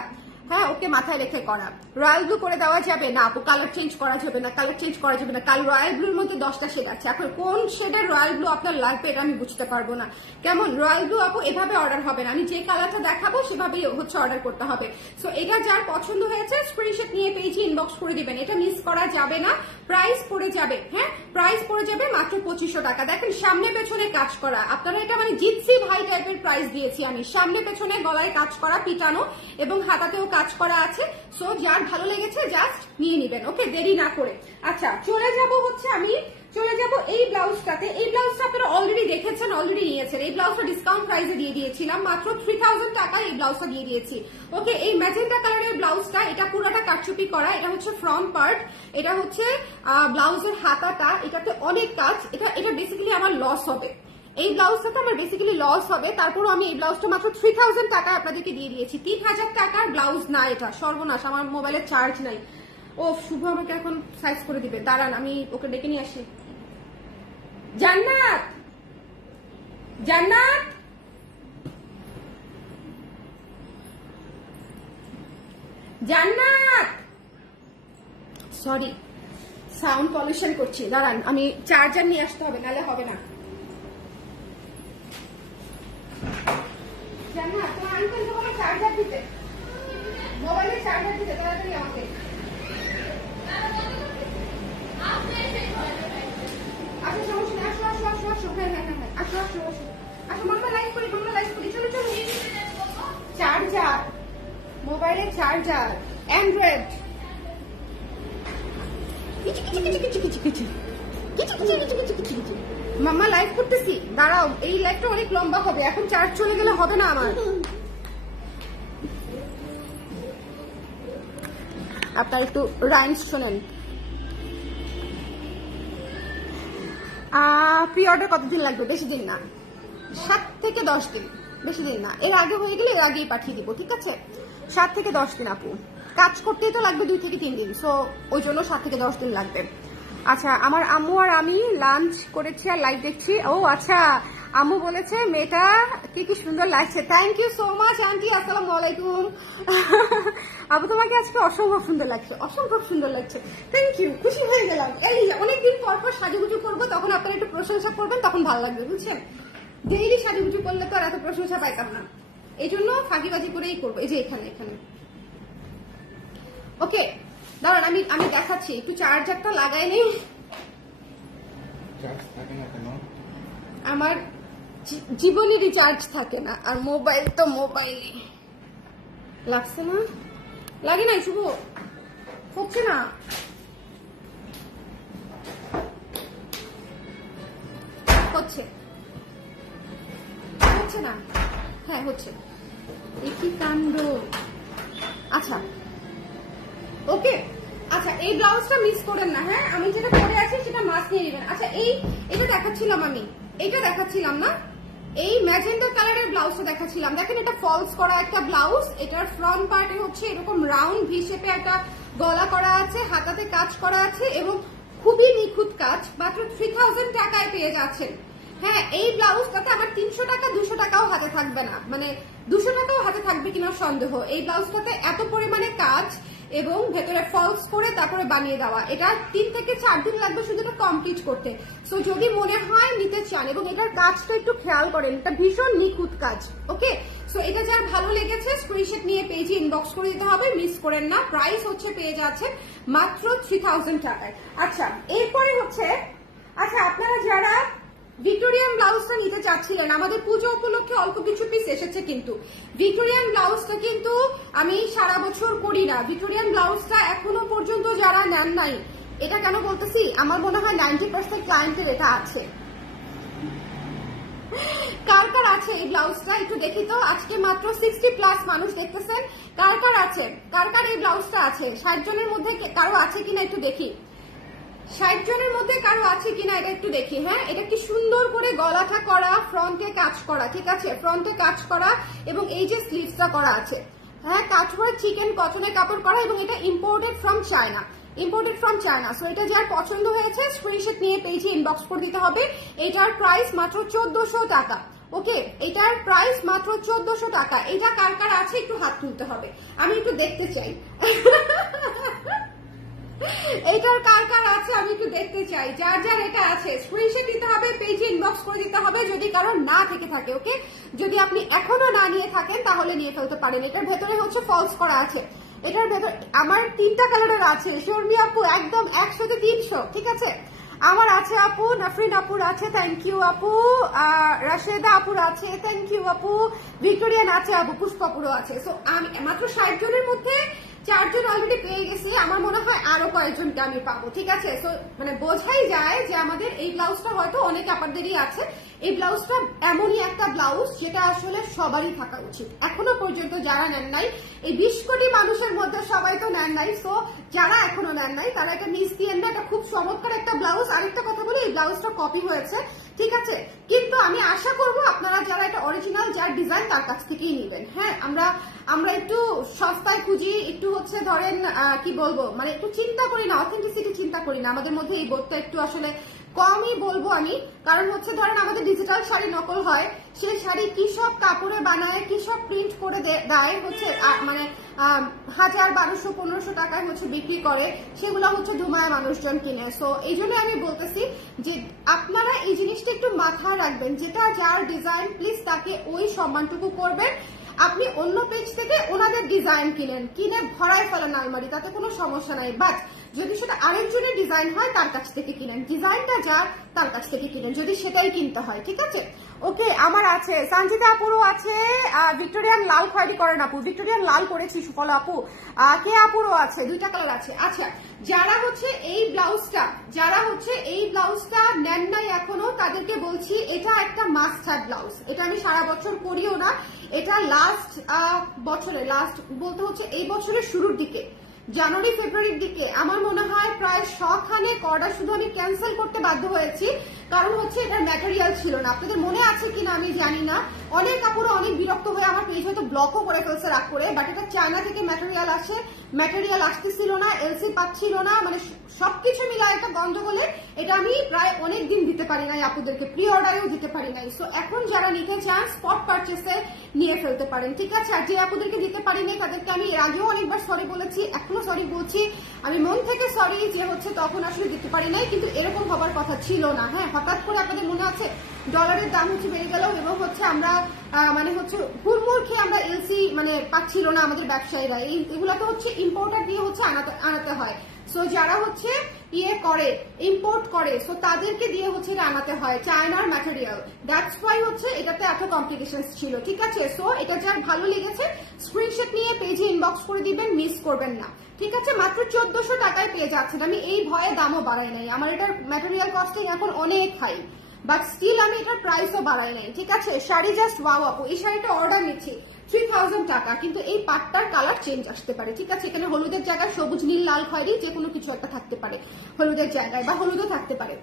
হ্যাঁ ওকে মাথায় রেখে করা। রয়্যাল ব্লু করে দেওয়া যাবে না আপু? কালার চেঞ্জ করা যাবে না, কালার চেঞ্জ করা যাবে না। কাল রয়্যাল ব্লুর মধ্যে 10টা শেড আছে, এখন কোন শেডের রয়্যাল ব্লু আপনার লাগবে এটা আমি বুঝতে পারবো না। কেমন রয়্যাল ব্লু আপু? এভাবে অর্ডার হবে না, আমি যে কালারটা দেখাবো সেভাবেই হচ্ছে অর্ডার করতে হবে। সো এটা যার পছন্দ হয়েছে স্ক্রিনশট নিয়ে পেজে ইনবক্স করে দিবেন, এটা মিস করা যাবে না। প্রাইস পড়ে যাবে, হ্যাঁ প্রাইস পড়ে যাবে মাত্র 2500 টাকা। দেখেন সামনে পেছনে কাজ করা, আপনারা এটা মানে জিতসি ভাই টাইপের প্রাইস দিয়েছি আমি। সামনে পেছনে গলায় কাজ করা, পিটানো এবং হাতাতেও কাজ করা আছে। সো যার ভালো লেগেছে জাস্ট নিয়ে নিবেন, ওকে, দেরি না করে। আচ্ছা চলে যাব হচ্ছে আমি এই ব্লাউজটাতে। এই ব্লাউজটা আপনারা অলরেডি দেখেছেন, অলরেডি নিয়েছেন। এই ব্লাউজটা ডিসকাউন্ট প্রাইসে দিয়ে দিয়েছিলাম, মাত্র 3000 টাকা এই ব্লাউজটা দিয়ে দিয়েছি, ওকে। এই ম্যাজেন্টা কালারের ব্লাউজটা, এটা পুরোটা কারচুপি করা, এটা হচ্ছে ফ্রন্ট পার্ট, এটা হচ্ছে ব্লাউজের হাতাটা, এটাতে অনেক কাজ। এটা বেসিক্যালি আমার লস হবে, এই ব্লাউজটাতে আমার বেসিক্যালি লস হবে। তারপরও আমি এই ব্লাউজটা মাত্র 3000 টাকা আপনাদেরকে দিয়ে দিয়েছি। 3000 টাকার ব্লাউজ না এটা, সর্বনাশ, আমার মোবাইলের চার্জ নাই। ও শুভ আমাকে এখন সাইজ করে দিবে, দাঁড়ান আমি ওকে ডেকে নিয়ে আসি। জান্নাত, জান্নাত, জান্নাত, সরি সাউন্ড পলিউশন করছি, দাঁড়ান আমি চার্জার নিয়ে আসতে হবে, নাহলে হবে না। জান্নাত তোমার আঙ্কেল তোমাকে চার্জার দিতে, মোবাইলের চার্জার দিতে, তাড়াতাড়ি আমাকে। আচ্ছা সমস্যা নেই, আসো আসো আসো আসো, হ্যাঁ হ্যাঁ হ্যাঁ, আসো আসো আসো আসো, মাম্মা লাইভ করি, মাম্মা লাইভ করি, চলো চলো। চার্জার, মোবাইলের চার্জার, অ্যান্ড্রয়েড। মাম্মা লাইভ করতেছি, দাঁড়াও, এই লাইভটা অনেক লম্বা হবে, এখন চার্জ চলে গেলে হবে না আমার। আপনার একটু রাইমস শোনেন। প্রি অর্ডার কতদিন লাগবে? বেশি দিন না, 7 থেকে 10 দিন, বেশি দিন না। এর আগে হয়ে গেলে এর আগেই পাঠিয়ে দিব, ঠিক আছে? 7 থেকে 10 দিন আপু, কাজ করতেই তো লাগবে 2 থেকে 3 দিন, সো ওই জন্য 7 থেকে 10 দিন লাগবে। আচ্ছা, আমার আম্মু আর আমি লাঞ্চ করেছি আর লাইভ দেখছি। ও আচ্ছা, আম্মু বলেছে মেয়েটা কি সুন্দর লাগছে। Thank you so much aunty, আসসালামু আলাইকুম। আপু তোমাকে আজকে অসম্ভব সুন্দর লাগছে, অসম্ভব সুন্দর লাগছে, থ্যাংক ইউ, খুশি হয়ে গেলাম। এই অনেকদিন পর পর সাজুগুজু করবো, তখন আপনারা একটু প্রশংসা করবেন, তখন ভালো লাগবে, বুঝছেন? ডেইলি সাজুগুজু করলে তো আর এত প্রশংসা পাইতাম না, এই জন্য ফাঁকিবাজি করেই করবো। এই যে এখানে এখানে, ওকে দাঁড়ান, আমি দেখাচ্ছি, একটু চার্জারটা লাগাই নেই। আমার জীবনে রিচার্জ থাকে না, আর মোবাইল তো মোবাইলে লাগছে না, লাগে নাই শুভ, হচ্ছে না। হচ্ছে হচ্ছে না, হ্যাঁ হচ্ছে, একই কাণ্ড। আচ্ছা ওকে, আচ্ছা এই ব্লাউজটা মিস করেন না, হ্যাঁ আমি যেটা পরে আছি সেটা মাস্ক নিয়ে নেবেন। আচ্ছা এটা দেখাচ্ছিলাম আমি, এটা দেখাচ্ছিলাম না, এই ম্যাজেন্টা কালারের ব্লাউজটা দেখাচ্ছিলাম। দেখেন এটা ফলস করা একটা ব্লাউজ, এটার ফ্রন্ট পার্টে হচ্ছে এরকম রাউন্ড ভি শেপে একটা গলা করা আছে, হাতাতে কাজ করা আছে এবং খুবই নিখুঁত কাজ। মাত্র 3000 টাকায় পেয়ে যাচ্ছেন। হ্যাঁ এই ব্লাউজটাতে আমার 300 টাকা 200 টাকাও হাতে থাকবে না, মানে 200 টাকাও হাতে থাকবে কিনা সন্দেহ। এই ব্লাউজটাতে এত পরিমাণে কাজ এবং ভেতরে ফলস করে তারপরে বানিয়ে দেওয়া, এটা 3 থেকে 4 দিন লাগবে শুধু এটা কমপ্লিট করতে। সো যদি মনে হয় নিতে চান, এবং এটার কাজটা একটু খেয়াল করেন, এটা ভীষণ নিখুঁত কাজ। ওকে, সো এটা যার ভালো লেগেছে স্ক্রিনশট নিয়ে পেজে ইনবক্স করে দিতে হবে, মিস করেন না। প্রাইস হচ্ছে পেয়ে যাচ্ছেন মাত্র 3000 টাকায়। আচ্ছা এরপরে হচ্ছে, আচ্ছা আপনারা যারা ভিক্টোরিয়ান ব্লাউজটা নিতে চাচ্ছিলেন, আমাদের পুজো উপলক্ষে অল্প কিছু পিস এসেছে, কিন্তু ভিক্টোরিয়ান ব্লাউজটা কিন্তু আমি সারা বছর করি না। ভিক্টোরিয়ান ব্লাউজটা এখনো পর্যন্ত যারা নেন নাই, এটা কেন বলতেছি, আমার মনে হয় 90% ক্লায়েন্টের এটা আছে। কার কার আছে এই ব্লাউজটা একটু দেখি তো, আজকে মাত্র 60+ মানুষ দেখতেছেন। কার কার আছে, কার কার এই ব্লাউজটা আছে? 60 জনের মধ্যে কারো আছে কিনা একটু দেখি, 60 জনের মধ্যে কারো আছে কিনা এটা একটু দেখি। হ্যাঁ এটা কি সুন্দর করে গলাটা করা, ফ্রন্টে কাজ করা, ঠিক আছে, ফ্রন্টে কাজ করা এবং এই যে স্লিভসটা করা আছে, হ্যাঁ কাটওয়ার্ক চিকেন কটনের কাপড় করা, এবং এটা imported from China, imported from China. So এটা যার পছন্দ হয়েছে স্ক্রিনশট নিয়ে পেজে ইনবক্স করে দিতে হবে। এটার প্রাইস মাত্র 1400 টাকা। ওকে, এটার প্রাইস মাত্র 1400 টাকা। এটা কার কার আছে একটু হাত তুলতে হবে, আমি একটু দেখতে চাই। এইটার কার কার আছে আমি একটু দেখতে চাই। যার যার এটা আছে স্ক্রিনশট দিতে হবে, পেজে ইনবক্স করে দিতে হবে যদি কারো না থেকে থাকে। ওকে, যদি আপনি এখনো না নিয়ে থাকেন তাহলে নিয়ে ফেলতে পারেন। এটার ভেতরে হচ্ছে ফলস করা আছে, এটার ভেতর আমার 3টা কালারের আছে। শর্মি আপু একদম 100 তে 300, ঠিক আছে। আমার আছে আপু, নাফরিন আপুর আছে, থ্যাংক ইউ আপু, রাশেদা আপুর আছে, থ্যাংক ইউ আপু, ভিক্টোরিয়ান আছে আপু, পুষ্পাপুরও আছে। সো আমি মাত্র 60 জনের মধ্যে 4 জন অলরেডি পেয়ে গেছি, আমার মনে হয় আরো কয়েকজনকে আমি পাবো, ঠিক আছে। সো মানে বোঝাই যায় যে আমাদের এই ব্লাউজটা হয়তো অনেক আপনাদেরই আছে। এই ব্লাউজটা এমনই একটা ব্লাউজ যেটা আসলে সবারই থাকা উচিত। এখনো পর্যন্ত যারা নেন নাই, এই 20 কোটি মানুষের মধ্যে সবাই তো নেন নাই, সো যারা এখনো নেন নাই তারা এটা মিস দিয়েন না। এটা খুব চমৎকার একটা ব্লাউজ। আরেকটা কথা বলি, এই ব্লাউজটা কপি হয়েছে, ঠিক আছে, কিন্তু আমি আশা করবো আপনারা যারা এটা অরিজিনাল যার ডিজাইন তার কাছ থেকেই নেবেন। হ্যাঁ আমরা একটু সস্তায় খুঁজি, একটু হচ্ছে ধরেন কি বলবো, মানে একটু চিন্তা করি না, অথেন্টিসিটি চিন্তা করি না। আমাদের মধ্যে এই বোধটা একটু আসলে কমই বলবো আমি, কারণ হচ্ছে ধরেন আমাদের ডিজিটাল শাড়ি নকল হয়, সেই শাড়ি কি সব কাপড়ে বানায়, কি সব প্রিন্ট করে দেয় হচ্ছে, মানে 1000, 1200, 1500 টাকায় হচ্ছে বিক্রি করে, সেগুলো হচ্ছে ধুমায় মানুষজন কিনে। সো এই জন্য আমি বলতেছি যে আপনারা এই জিনিসটা একটু মাথায় রাখবেন, যেটা যার ডিজাইন প্লিজ তাকে ওই সম্মানটুকু করবেন। আপনি অন্য পেজ থেকে ওনাদের ডিজাইন কিনে ভরায় ফেলেন আলমারি, তাতে কোনো সমস্যা নাই, বাট যদি সেটা আরেকজনের ডিজাইন হয় তার কাছ থেকে কিনেন, ডিজাইনটা যার তার কাছ থেকে কিনেন যদি সেটাই কিনতে হয়, ঠিক আছে? ওকে, আমার আছে সঞ্জিতা আপুরও আছে, ভিক্টোরিয়ান লাল খয়েরি করেন আপু, ভিক্টোরিয়ান লাল করেছি সুফল আপু, কে আপুরও আছে, দুইটা কালার আছে। আচ্ছা, যারা হচ্ছে এই ব্লাউজটা নেন নাই এখনো তাদেরকে বলছি এটা একটা মাস্ট হ্যাভ ব্লাউজ। এটা আমি সারা বছর করিও না, এটা লাস্ট বলতে হচ্ছে এই বছরের শুরুর দিকে, জানুয়ারি ফেব্রুয়ারির দিকে আমার মনে হয় প্রায় 100 অর্ডার শুধু আমি ক্যান্সেল করতে বাধ্য হয়েছি, কারণ হচ্ছে এটার ম্যাটেরিয়াল ছিল না। আপনাদের মনে আছে কিনা আমি জানি না, অনেক কাপড় অনেক বিরক্ত হয়ে আমার পেজ হয়তো ব্লকও করে ফেলছে রাগ করে, বাট এটা চায়না থেকে ম্যাটেরিয়াল আসে, ম্যাটেরিয়াল আসতেছিল না, এলসি পাচ্ছিল না, মানে সবকিছু মিলা একটা গন্ডগোলে এটা আমি প্রায় অনেক দিন দিতে পারি নাই আপুদেরকে, প্রি অর্ডারেও দিতে পারি নাই। সো এখন যারা নিতে চান স্পট পারচেসে নিয়ে ফেলতে পারেন, ঠিক আছে? আর যে আপুদেরকে দিতে পারি নাই তাদেরকে আমি এর আগেও অনেকবার সরি বলেছি, এখনো সরি বলছি, আমি মন থেকে সরি যে হচ্ছে তখন আসলে দিতে পারি নাই, কিন্তু এরকম হবার কথা ছিল না। হ্যাঁ, হঠাৎ করে আপনাদের মনে আছে ডলারের দাম হচ্ছে বেড়ে গেল এবং হচ্ছে আমরা মানে হচ্ছে হুড়মুড় খেয়ে আমরা এলসি মানে পাচ্ছিল না আমাদের ব্যবসায়ীরা, এগুলোকে হচ্ছে ইম্পোর্টার দিয়ে হচ্ছে আনাতে হয়। সো যারা হচ্ছে ইম্পোর্ট করে সো তাদেরকে দিয়ে হচ্ছে এটা আনাতে হয়, চায়নার ম্যাটেরিয়াল, দ্যাটস ওয়াই হচ্ছে এটাতে এত কমপ্লিকেশনস ছিল, ঠিক আছে? সো এটা যার ভালো লেগেছে স্ক্রিনশট নিয়ে পেজে ইনবক্স করে দিবেন, মিস করবেন না, ঠিক আছে? মাত্র 1400 টাকায় পেয়ে যাচ্ছেন, আমি এই ভয়ে দামও বাড়াই নাই, আমার এটার ম্যাটেরিয়াল কস্টিং এখন অনেক হাই, বাট স্টিল আমি এটার প্রাইসও বাড়াই নাই, ঠিক আছে? শাড়ি জাস্ট ওয়াও আপু, এই শাড়িটা অর্ডার নিচ্ছি 3000 টাকা, কিন্তু এই পাটটার কালার চেঞ্জ আসতে পারে, ঠিক আছে? এখানে হলুদের জায়গায় সবুজ নীল লাল খয়েরি যে কোনো কিছু একটা থাকতে পারে হলুদের জায়গায়, বা হলুদও থাকতে পারে।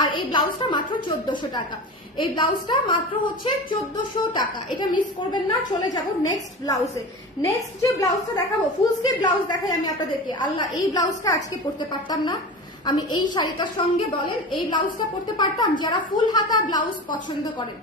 আর এই ব্লাউজটা মাত্র 1400 টাকা, এই ব্লাউজটা মাত্র হচ্ছে 1400 টাকা, এটা মিস করবেন না। চলে যাব নেক্সট ব্লাউজে, নেক্সট যে ব্লাউজটা দেখাবো ফুল স্লিভ ব্লাউজ দেখাই আমি আপনাদেরকে। আল্লাহ, এই ব্লাউজটা আজকে পরতে পারতাম না আমি এই শাড়িটার সঙ্গে, বলেন এই ব্লাউজটা পরতে পারতাম? যারা ফুল হাতা ব্লাউজ পছন্দ করেন,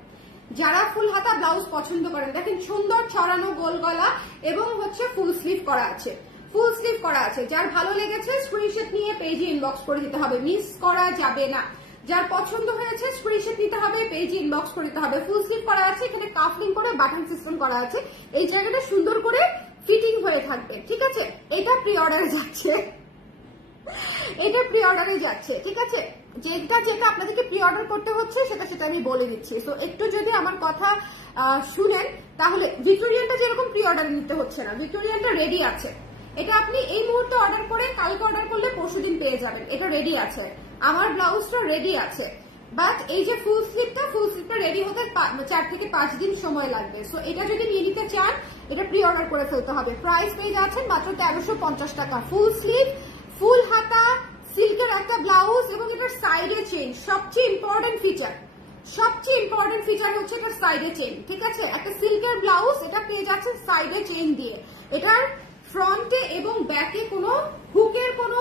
যারা ফুল হাতা ব্লাউজ পছন্দ করেন, দেখেন সুন্দর ছড়ানো গোল গলা এবং হচ্ছে ফুল স্লিভ করা আছে, ফুল স্লিভ করা আছে। যার ভালো লেগেছে স্ক্রিনশট নিয়ে পেজে ইনবক্স করে দিতে হবে, মিস করা যাবে না। যার পছন্দ হয়েছে স্ক্রিনশট নিতে হবে, পেজে ইনবক্স করে দিতে হবে। ফুল স্লিভ করা আছে, এখানে কাফলিং করে বাটন সিস্টেম করা আছে, এই জায়গাটা সুন্দর করে ফিটিং হয়ে থাকবে, ঠিক আছে? এটা প্রি অর্ডারে যাচ্ছে, এটা প্রি অর্ডারে যাচ্ছে, ঠিক আছে? যেটা যেটা আপনাদেরকে প্রি অর্ডার করতে হচ্ছে সেটা আমি বলে দিচ্ছি। তো একটু যদি আমার কথা শুনেন তাহলে ভিক্টোরিয়ানটা যেরকম প্রি অর্ডারে নিতে হচ্ছে না, ভিক্টোরিয়ানটা রেডি আছে, এটা আপনি এই মুহূর্তে অর্ডার করে কালকে অর্ডার করলে পরশুদিন পেয়ে যাবেন, এটা রেডি আছে। আমার ব্লাউজটা রেডি আছে, বাট এই যে ফুল স্লিভটা রেডি হতে 4 থেকে 5 দিন সময় লাগবে। সো এটা যদি নিয়ে নিতে চান এটা প্রি অর্ডার করে ফেলতে হবে। প্রাইস পেয়ে যাচ্ছেন মাত্র 1350 টাকা, ফুল স্লিভ, ফুল হাতা, সিল্কের একটা ব্লাউজ এবং এটার সাইডে চেইন। সবচেয়ে ইম্পর্টেন্ট ফিচার হচ্ছে এটার সাইডে চেইন, ঠিক আছে? একটা সিল্কের ব্লাউজ, এটা পেয়ে যাচ্ছেন সাইডে চেইন দিয়ে, এটার ফ্রন্টে এবং ব্যাকে কোনো হুকের কোনো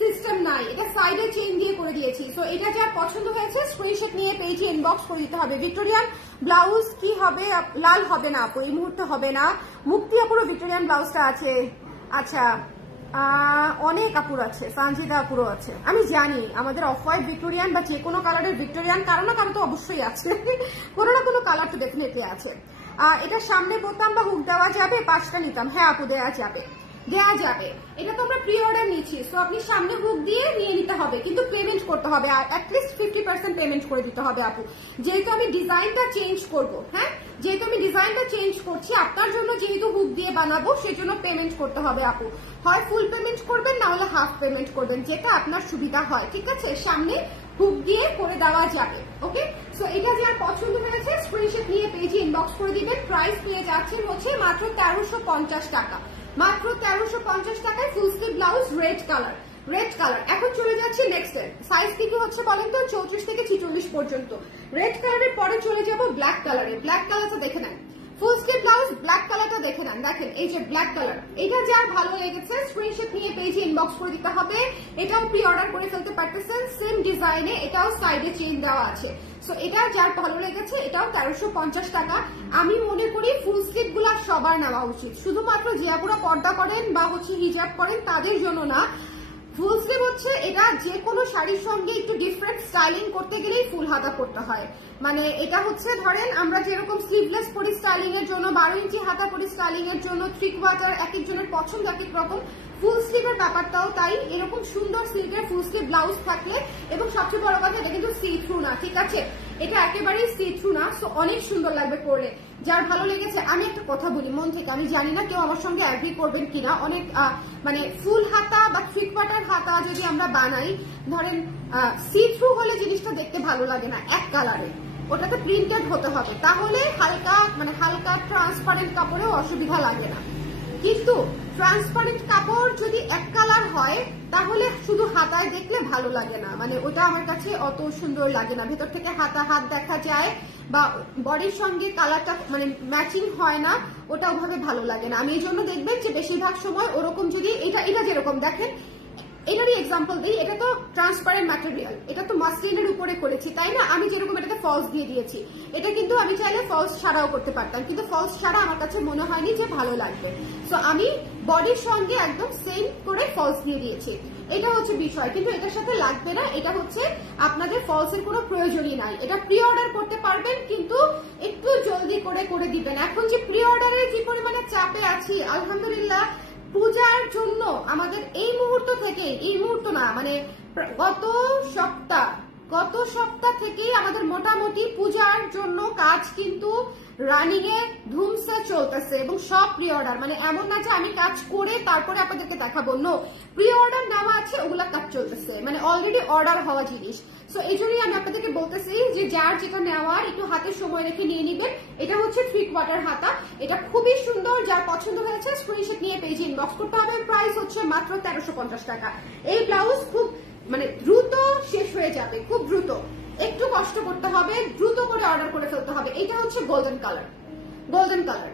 সিস্টেম নাই, এটা সাইডে চেইন দিয়ে করে দিয়েছি। সো এটা যার পছন্দ হয়েছে স্ক্রিনশট নিয়ে পেজে ইনবক্স করে দিতে হবে। ভিক্টোরিয়ান ব্লাউজ কি হবে? লাল হবে না আপু, এই মুহূর্তে হবে না। মুক্তি আপুরও ভিক্টোরিয়ান ব্লাউজটা আছে, আচ্ছা অনেক আপুর আছে, সঞ্জিতা আপুরও আছে, আমি জানি আমাদের অফ হোয়াইট ভিক্টোরিয়ান বা যে কোনো কালারের ভিক্টোরিয়ান কারো না কারো তো অবশ্যই আছে, কোনো না কোনো কালার তো ডেফিনেটলি আছে। এটা সামনে বোতাম বা হুক দেওয়া যাবে? 5টা নিতাম। হ্যাঁ আপু, দেওয়া যাবে। এটা তো আমরা প্রি অর্ডার নিচ্ছি, সো আপনি সামনে হুক দিয়ে নিয়ে নিতে হবে, কিন্তু পেমেন্ট করতে হবে, আর অ্যাটলিস্ট 50% পেমেন্ট করে দিতে হবে আপু, যেহেতু আমি ডিজাইনটা চেঞ্জ করব। হ্যাঁ, যেহেতু আমি ডিজাইনটা চেঞ্জ করছি আপনার জন্য, যেহেতু হুক দিয়ে বানাবো সেজন্য পেমেন্ট করতে হবে আপু। হয় ফুল পেমেন্ট করবেন, না হলে হাফ পেমেন্ট করবেন, যেটা আপনার সুবিধা হয়, ঠিক আছে? সামনে হুক দিয়ে করে দেওয়া যাবে, ওকে? সো এটা যার পছন্দ হয়েছে স্ক্রিনশট নিয়ে পেজে ইনবক্স করে দিবেন। প্রাইস পেয়ে যাচ্ছেন হচ্ছে মাত্র 1350 টাকা, মাত্র 1350 টাকায় full sleeve blouse, red colour. এখন চলে যাচ্ছি নেক্সট সাইজ কি হচ্ছে বলেন তো? 34 থেকে 46 পর্যন্ত। রেড কালারের পরে চলে যাব ব্ল্যাক কালারে। ব্ল্যাক কালারটা দেখে নেন, ফুল স্লিভ ব্লাউজ ব্ল্যাক কালারটা দেখে নেন, দেখেন এই যে ব্ল্যাক কালার, এটা যার ভালো লেগেছে স্ক্রিনশট নিয়ে পেজে ইনবক্স করে দিতে হবে। এটাও প্রি অর্ডার করে ফেলতে পারতেছেন, সেম ডিজাইনে, এটাও সাইডে চেইন দেওয়া আছে। সো এটা যার ভালো লেগেছে এটাও 1350 টাকা। আমি মনে করি ফুল স্লিভ গুলা সবার নেওয়া উচিত, শুধুমাত্র যে আপুরা পর্দা করেন বা হচ্ছে হিজাব করেন তাদের জন্য না। ফুল স্লিভ হচ্ছে এটা যে কোনো শাড়ির সঙ্গে একটু ডিফারেন্ট স্টাইলিং করতে গেলেই ফুল হাতা করতে হয়। মানে এটা হচ্ছে ধরেন আমরা যেরকম স্লিভলেস পরি স্টাইলিং এর জন্য, 12 ইঞ্চি হাতা পরি স্টাইলিং এর জন্য, 3/4, এক একজনের পছন্দ এক এক রকম। ফুল স্লিভের ব্যাপারটাও তাই, এরকম সুন্দর সিল্কের ফুল স্লিভ ব্লাউজ থাকলে, এবং সবচেয়ে বড় কথা এটা কিন্তু সি থ্রু না, ঠিক আছে, এটা একেবারেই সি থ্রু না, সো অনেক সুন্দর লাগবে পরলে। যার ভালো লেগেছে, আমি একটা কথা বলি মন থেকে, আমি জানি না কেউ আমার সঙ্গে অ্যাগ্রি করবেন কিনা, অনেক মানে ফুল হাতা বা 3/4 হাতা যদি আমরা বানাই, ধরেন সি থ্রু হলে জিনিসটা দেখতে ভালো লাগে না এক কালারে, ওটাতে প্রিন্টেড হতে হবে, তাহলে হালকা ট্রান্সপারেন্ট কাপড়েও অসুবিধা লাগে না। কিন্তু ট্রান্সপারেন্ট কাপড় যদি এক কালার হয় তাহলে শুধু হাতায় দেখলে ভালো লাগে না, মানে ওটা আমার কাছে অত সুন্দর লাগে না, ভেতর থেকে হাত দেখা যায় বা বডির সঙ্গে কালারটা মানে ম্যাচিং হয় না, ওটা ওভাবে ভালো লাগে না। আমি এই জন্য দেখবেন যে বেশিরভাগ সময় ওরকম যদি এটা যেরকম দেখেন, এটারই এক্সাম্পল দিই, এটা তো ট্রান্সপারেন্ট ম্যাটেরিয়াল, এটা তো মাসলিনের উপরে করেছি তাই না, আমি যেরকম এটাতে ফলস দিয়ে দিয়েছি, এটা কিন্তু আমি চাইলে ফলস ছাড়াও করতে পারতাম, কিন্তু ফলস ছাড়া আমার কাছে মনে হয়নি যে ভালো লাগবে, সো আমি বডির সঙ্গে একদম সেম করে ফলস দিয়ে দিয়েছি, এটা হচ্ছে বিষয়। কিন্তু এটার সাথে লাগবে না, এটা হচ্ছে আপনাদের ফলসের কোনো প্রয়োজনই নাই, এটা প্রি অর্ডার করতে পারবেন, কিন্তু একটু জলদি করে দিবেন। এখন যে প্রি অর্ডারের যে পরিমাণে চাপে আছি, আলহামদুলিল্লাহ পূজার জন্য আমাদের এই মুহূর্ত থেকে, এই মুহূর্ত না মানে গত সপ্তাহ থেকেই আমাদের মোটামুটি পূজার জন্য কাজ কিন্তু রানিং এ ধুমসে চলতেছে, এবং সব প্রি অর্ডার, মানে এমন না যে আমি কাজ করে তারপরে আপনাদেরকে দেখাবো, নো, প্রি অর্ডার নেওয়া আছে, ওগুলা কাজ চলতেছে, মানে অলরেডি অর্ডার হওয়া জিনিস। সো এই জন্যই আমি আপনাদেরকে বলতেছি যে যার যেটা নেওয়ার একটু হাতে সময় রেখে নিয়ে নিবেন। এটা হচ্ছে 3/4 হাতা, এটা খুবই সুন্দর, যার পছন্দ হয়েছে স্ক্রিনশট নিয়ে পেজে ইনবক্স করতে হবে। প্রাইস হচ্ছে মাত্র 1350 টাকা। এই ব্লাউজ খুব মানে দ্রুত শেষ হয়ে যাবে, খুব দ্রুত, একটু কষ্ট করতে হবে, দ্রুত করে অর্ডার করে ফেলতে হবে। এটা হচ্ছে গোল্ডেন কালার,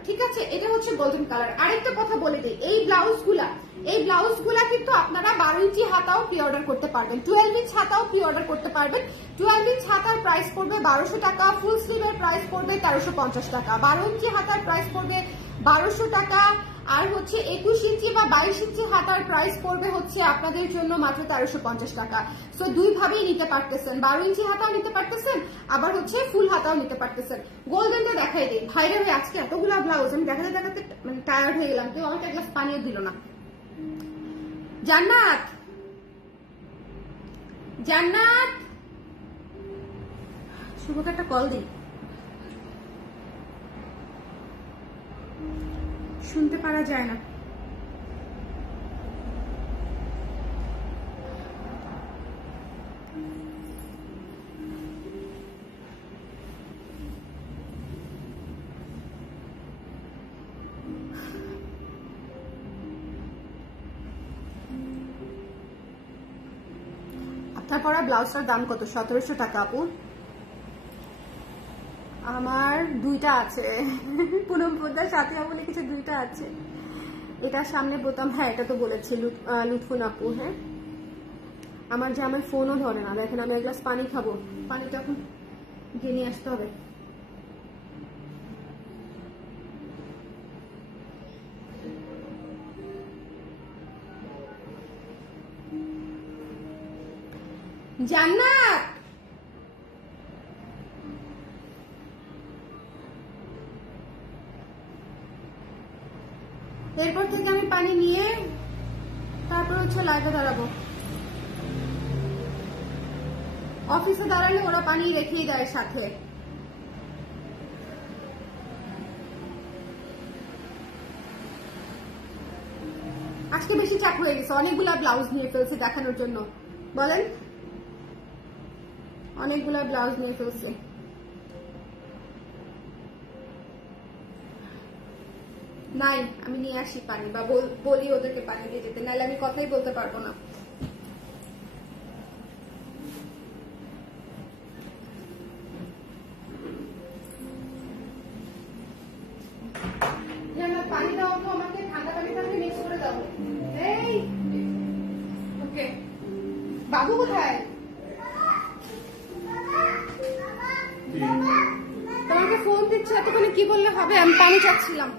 ঠিক আছে, এটা হচ্ছে গোল্ডেন কালার। আরেকটা কথা বলে দিই, এই ব্লাউজগুলা কিন্তু আপনারা 12 ইঞ্চি হাতাও প্রি অর্ডার করতে পারবেন, 12 ইঞ্চ হাতাও প্রি অর্ডার করতে পারবেন। 12 ইঞ্চ হাতার প্রাইস পড়বে 1200 টাকা, ফুল স্লিভের প্রাইস পড়বে 1350 টাকা, 12 ইঞ্চি হাতার প্রাইস পড়বে 1200 টাকা, আর হচ্ছে 21 ইঞ্চি বা 22 ইঞ্চি হাতার প্রাইস পড়বে হচ্ছে আপনাদের জন্য মাত্র 1350 টাকা। সো দুই ভাবেই নিতে পারতেছেন, 12 ইঞ্চি হাতাও নিতে পারতেছেন, আবার হচ্ছে ফুল হাতাও নিতে পারতেছেন। গোল্ডেনটা দেখাই দিই, ভাইরা ভাই আজকে এতগুলা ব্লাউজ আমি দেখাতে মানে টায়ার্ড হয়ে গেলাম, কেউ আমাকে এক গ্লাস পানিও দিল না। জান্নাত শুভকে একটা কল দিই, শুনতে পারা যায় না। আপনার পরা ব্লাউজটার দাম কত? 1700 টাকা আপু। আমার দুইটা আছে, পুনম পোদ্দার সাথে বলে কিছু দুইটা আছে, এটা সামনে বোতাম, হ্যাঁ এটা তো বলেছি লুৎফুন আপু। হ্যাঁ আমার যে আমার ফোনও ধরে না, দেখেন আমি এক গ্লাস পানি খাবো, পানিটা এখন গিয়ে নিয়ে আসতে হবে। জান্নাত এরপর থেকে আমি পানি নিয়ে তারপর হচ্ছে লাইভে দাঁড়াবো। অফিসে দাঁড়ালে ওরা পানি রেখেই দেয় সাথে। আজকে বেশি চাপ হয়ে গেছে, অনেকগুলা ব্লাউজ নিয়ে ফেলছি দেখানোর জন্য, বলেন অনেকগুলা ব্লাউজ নিয়ে ফেলছি। নাই আমি নিয়ে আসি পানি, বা বলি ওদেরকে পানি দিয়ে যেতে, নাহলে আমি কথাই বলতে পারবো না। পানি দাও তো আমাকে, ঠান্ডা পানির সাথে মিক্স করে দাও। এই ওকে, বাবু কোথায়? তোমাকে ফোন দিচ্ছে এতক্ষণে, কি বললে হবে? আমি পানি চাচ্ছিলাম।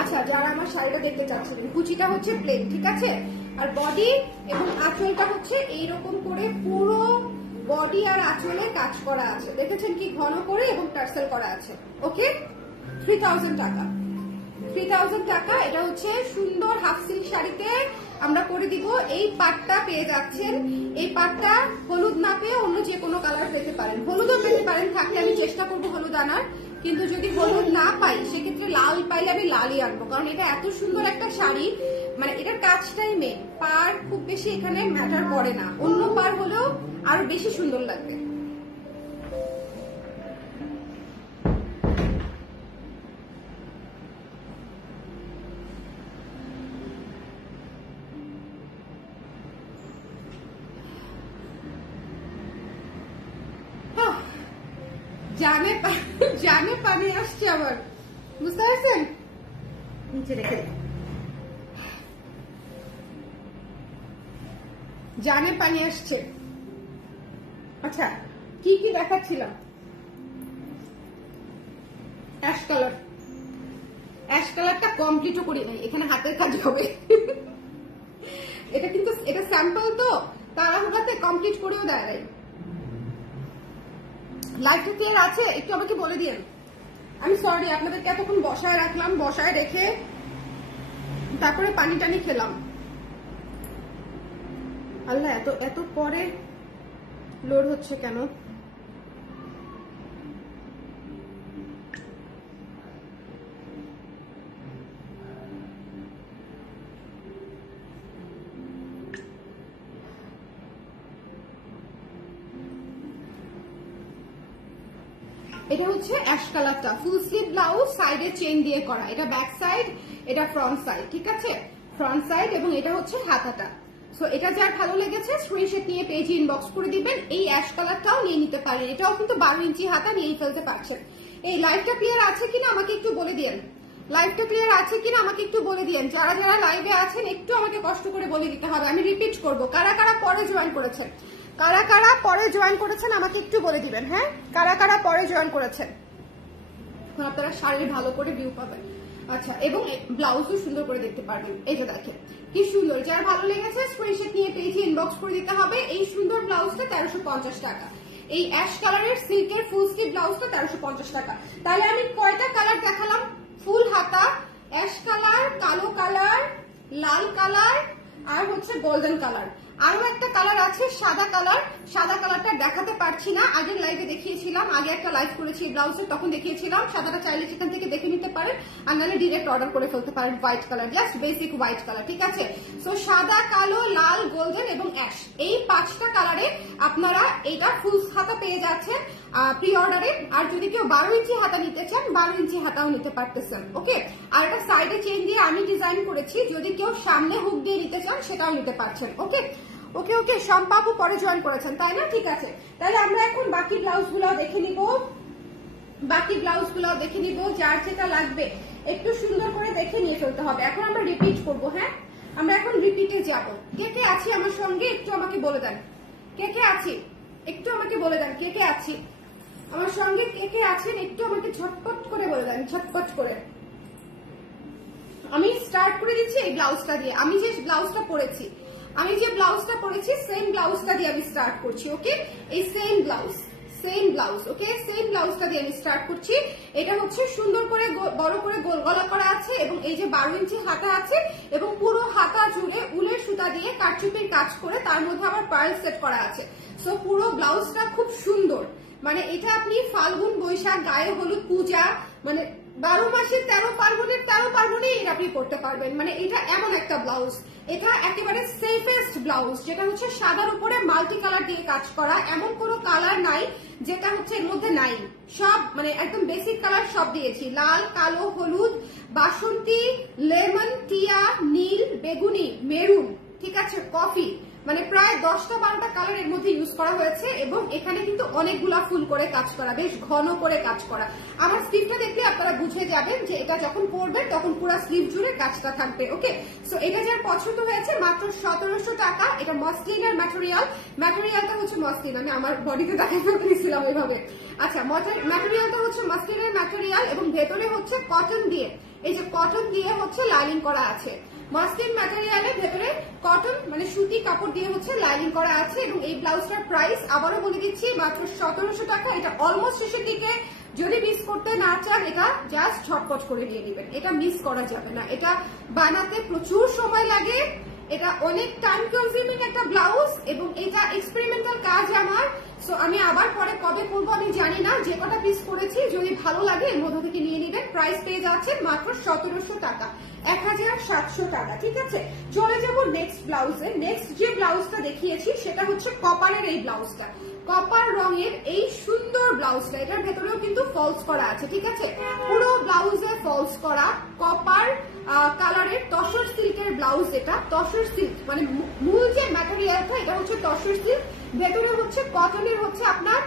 আচ্ছা, যারা আমার শাড়িটা দেখতে চাচ্ছিলেন, কুচিটা হচ্ছে প্লেন, ঠিক আছে, আর বডি এবং আঁচলটা হচ্ছে এইরকম করে পুরো বডি আর আঁচলে কাজ করা আছে, দেখেছেন কি ঘন করে, এবং টার্সেল করা আছে। ওকে, 3000 টাকা, 3000 টাকা। এটা হচ্ছে সুন্দর হাফ সিল্ক শাড়িতে আমরা করে দিব। এই পাটটা পেয়ে যাচ্ছেন, এই পাটটা হলুদ না পেয়ে অন্য যে কোনো কালার পেতে পারেন, হলুদও পেতে পারেন, থাকলে আমি চেষ্টা করবো হলুদ আনার, কিন্তু যদি হলুদ না পাই সেক্ষেত্রে লাল পাইলে আমি লালই আনবো, কারণ এটা এত সুন্দর একটা শাড়ি, মানে এটার কাজটাই মেন, পার খুব বেশি এখানে ম্যাটার করে না, অন্য পার হলেও আরো বেশি সুন্দর লাগবে। জানে পানি আসছে আবার, বুঝতে পারছেন? নিচে রেখে জানে পানি আসছে। আচ্ছা, কি কি দেখাচ্ছিলাম? অ্যাশ কালার, অ্যাশ কালারটা কমপ্লিটও করি নাই, এখানে হাতের কাজ হবে। এটা কিন্তু এটা স্যাম্পল তো, তাড়াহুড়াতে কমপ্লিট করেও দেয় নাই। লাইটটা ক্লিয়ার আছে? একটু আমাকে বলে দিন। আমি সরি আপনাদেরকে এতক্ষণ বসায় রাখলাম, বসায় রেখে তারপরে পানি টানি খেলাম। আল্লাহ, এত এত পরে লোড হচ্ছে কেন? এটা হচ্ছে অ্যাশ কালারটা, ফুল স্লিভ ব্লাউজ, সাইডে চেইন দিয়ে করা, এটা ব্যাক সাইড, এটা ফ্রন্ট সাইড, ঠিক আছে? ফ্রন্ট সাইড, এবং এটা হচ্ছে হাতাটা। সো এটা যার ভালো লেগেছে স্ক্রিনশট নিয়ে পেজে ইনবক্স করে দিবেন। এই অ্যাশ কালারটাও নিয়ে নিতে পারেন, এটাও কিন্তু 12 ইঞ্চি হাতা, নিয়েই ফেলতে পারছেন। এই লাইভটা ক্লিয়ার আছে কিনা আমাকে একটু বলে দিন, লাইভটা ক্লিয়ার আছে কিনা আমাকে একটু বলে দিন। যারা যারা লাইভে আছেন একটু আমাকে কষ্ট করে বলে দিতে হবে, আমি রিপিট করব। কারা কারা পরে জয়েন করেছেন, কারা কারা পরে জয়েন করেছেন আমাকে একটু বলে দিবেন। হ্যাঁ, কারা কারা পরে জয়েন করেছেন, আপনারা শাড়ির ভালো করে ভিউ পাবেন। আচ্ছা, এবং ব্লাউজও সুন্দর করে দেখতে পারবেন। এই যে দেখেন কি সুন্দর, যার ভালো লেগেছে স্ক্রিনশট নিয়ে পেজে ইনবক্স করে দিতে হবে। এই সুন্দর ব্লাউজটা 1350 টাকা, এই অ্যাশ কালারের সিল্কের ফুল স্লিভ ব্লাউজটা 1350 টাকা। তাহলে আমি কয়টা কালার দেখালাম? ফুল হাতা, অ্যাশ কালার, কালো কালার, লাল কালার, আর হচ্ছে গোল্ডেন কালার। আরো একটা কালার আছে সাদা কালার, সাদা কালারটা দেখাতে পারছি না, আগের লাইভে দেখিয়েছিলাম, আগে একটা লাইভ করেছি ব্লাউজের, তখন দেখিয়েছিলাম। সাদাটা চাইলে সেখান থেকে দেখে নিতে পারেন, আর নাহলে ডিরেক্ট অর্ডার করে ফেলতে পারেন। White colour, just basic white colour, ঠিক আছে? সো সাদা, কালো, লাল, গোল্ডেন এবং অ্যাশ, এই 5টা কালারে আপনারা এটা ফুল হাতা পেয়ে যাচ্ছেন প্রি অর্ডারে। আর যদি কেউ 12 ইঞ্চি হাতা নিতে চান, 12 ইঞ্চি হাতাও নিতে পারতেছেন। ওকে, আর এটা সাইডে চেইন দিয়ে আমি ডিজাইন করেছি, যদি কেউ সামনে হুক দিয়ে নিতে চান সেটাও নিতে পারছেন। ওকে ওকে ওকে, সম্পাপু পরে জয়েন করেছেন তাই না? ঠিক আছে, তাহলে আমরা এখন বাকি ব্লাউজ গুলো দেখে নিব, বাকি ব্লাউজ গুলো দেখে নিব। যার যেটা লাগবে একটু সুন্দর করে দেখে নিয়ে ফেলতে হবে। এখন আমরা রিপিট করব। হ্যাঁ, আমরা এখন রিপিটে যাব। কে কে আছি আমার সঙ্গে একটু আমাকে বলে দেন, কে কে আছি একটু আমাকে বলে দেন, কে কে আছি আমার সঙ্গে, কে কে আছেন একটু আমাকে ঝটপট করে বলে দেন, ঝটপট করে। আমি স্টার্ট করে দিচ্ছি এই ব্লাউজটা দিয়ে, আমি যে ব্লাউজটা পরেছি, আমি যে ব্লাউজটা পরেছি সেম ব্লাউজটা দিয়ে আমি স্টার্ট করছি। ওকে, এই সেম ব্লাউজ, সেম ব্লাউজ, ওকে, সেম ব্লাউজটা দিয়ে আমি স্টার্ট করছি। এটা হচ্ছে সুন্দর করে বড় করে গোল গলা করা আছে, এবং এই যে 12 ইঞ্চি হাতা আছে, এবং পুরো হাতা জুড়ে উলের সুতা দিয়ে কারচুপির কাজ করে, তার মধ্যে আবার পার্ল সেট করা আছে। সো পুরো ব্লাউজটা খুব সুন্দর, মানে এটা আপনি ফাল্গুন, বৈশাখ, গায়ে হলুদ, পূজা, মানে 12 মাসের 13 পার্বণের 13 পার্বণেই এটা আপনি পড়তে পারবেন। মানে এটা এমন একটা ব্লাউজ, এটা একেবারে সেফেস্ট ব্লাউজ, যেটা হচ্ছে সাদার উপরে মাল্টি কালার দিয়ে কাজ করা। এমন কোনো কালার নাই যেটা হচ্ছে এর মধ্যে নাই, সব মানে একদম বেসিক কালার সব দিয়েছি, লাল, কালো, হলুদ, বাসন্তী, লেমন, টিয়া, নীল, বেগুনি, মেরুন, ঠিক আছে, কফি, মানে প্রায় 10টা-12টা কালার এর মধ্যে ইউজ করা হয়েছে। এবং এখানে কিন্তু অনেকগুলা ফুল করে কাজ করা, বেশ ঘন করে কাজ করা। আমার স্লিভটা দেখলে আপনারা বুঝে যাবেন যে এটা যখন পরবেন তখন পুরো স্লিভ জুড়ে কাজটা থাকবে। ওকে, সো এটা যার পছন্দ হয়েছে মাত্র 1700 টাকা। এটা মসলিনের ম্যাটেরিয়াল, ম্যাটেরিয়ালটা হচ্ছে মসলিন, আমি আমার বডিতে দেখাতে দিয়েছিলাম ওইভাবে। আচ্ছা, ম্যাটেরিয়ালটা হচ্ছে মসলিনের ম্যাটেরিয়াল, এবং ভেতরে হচ্ছে কটন দিয়ে, এই যে কটন দিয়ে হচ্ছে লাইনিং করা আছে। মাসলিন ম্যাটেরিয়ালে ভেতরে কটন মানে সুতি কাপড় দিয়ে হচ্ছে লাইনিং করা আছে এবং এই ব্লাউজটার প্রাইস আবারও বলে দিচ্ছি মাত্র 1700 টাকা। এটা অলমোস্ট শেষের দিকে, যদি মিস করতে না চান এটা জাস্ট ঝটপট করে নিয়ে নেবেন, এটা মিস করা যাবে না। এটা বানাতে প্রচুর সময় লাগে, এটা অনেক টাইম কনজিউমিং একটা ব্লাউজ এবং এটা এক্সপেরিমেন্টাল কাজ আমার। সো আমি আবার পরে কবে করবো আমি জানি না, যে কটা পিস করেছি যদি ভালো লাগে এর মধ্যে থেকে নিয়ে নেবেন। প্রাইস পেয়ে যাচ্ছে মাত্র 1700 টাকা, 1700 টাকা। ঠিক আছে, চলে যাব নেক্সট ব্লাউজে। নেক্সট যে ব্লাউজটা দেখিয়েছি সেটা হচ্ছে কপারের এই ব্লাউজটা, কপার রঙের এই সুন্দর ব্লাউজটা। এটার ভেতরেও কিন্তু ফলস করা আছে। ঠিক আছে, পুরো ব্লাউজে ফলস করা কপার কালারের তসর সিল্কের ব্লাউজ। এটা তসর সিল্ক মানে মূল যে ম্যাটেরিয়ালটা এটা হচ্ছে তসর সিল্ক, ভেতরে হচ্ছে কটনের হচ্ছে আপনার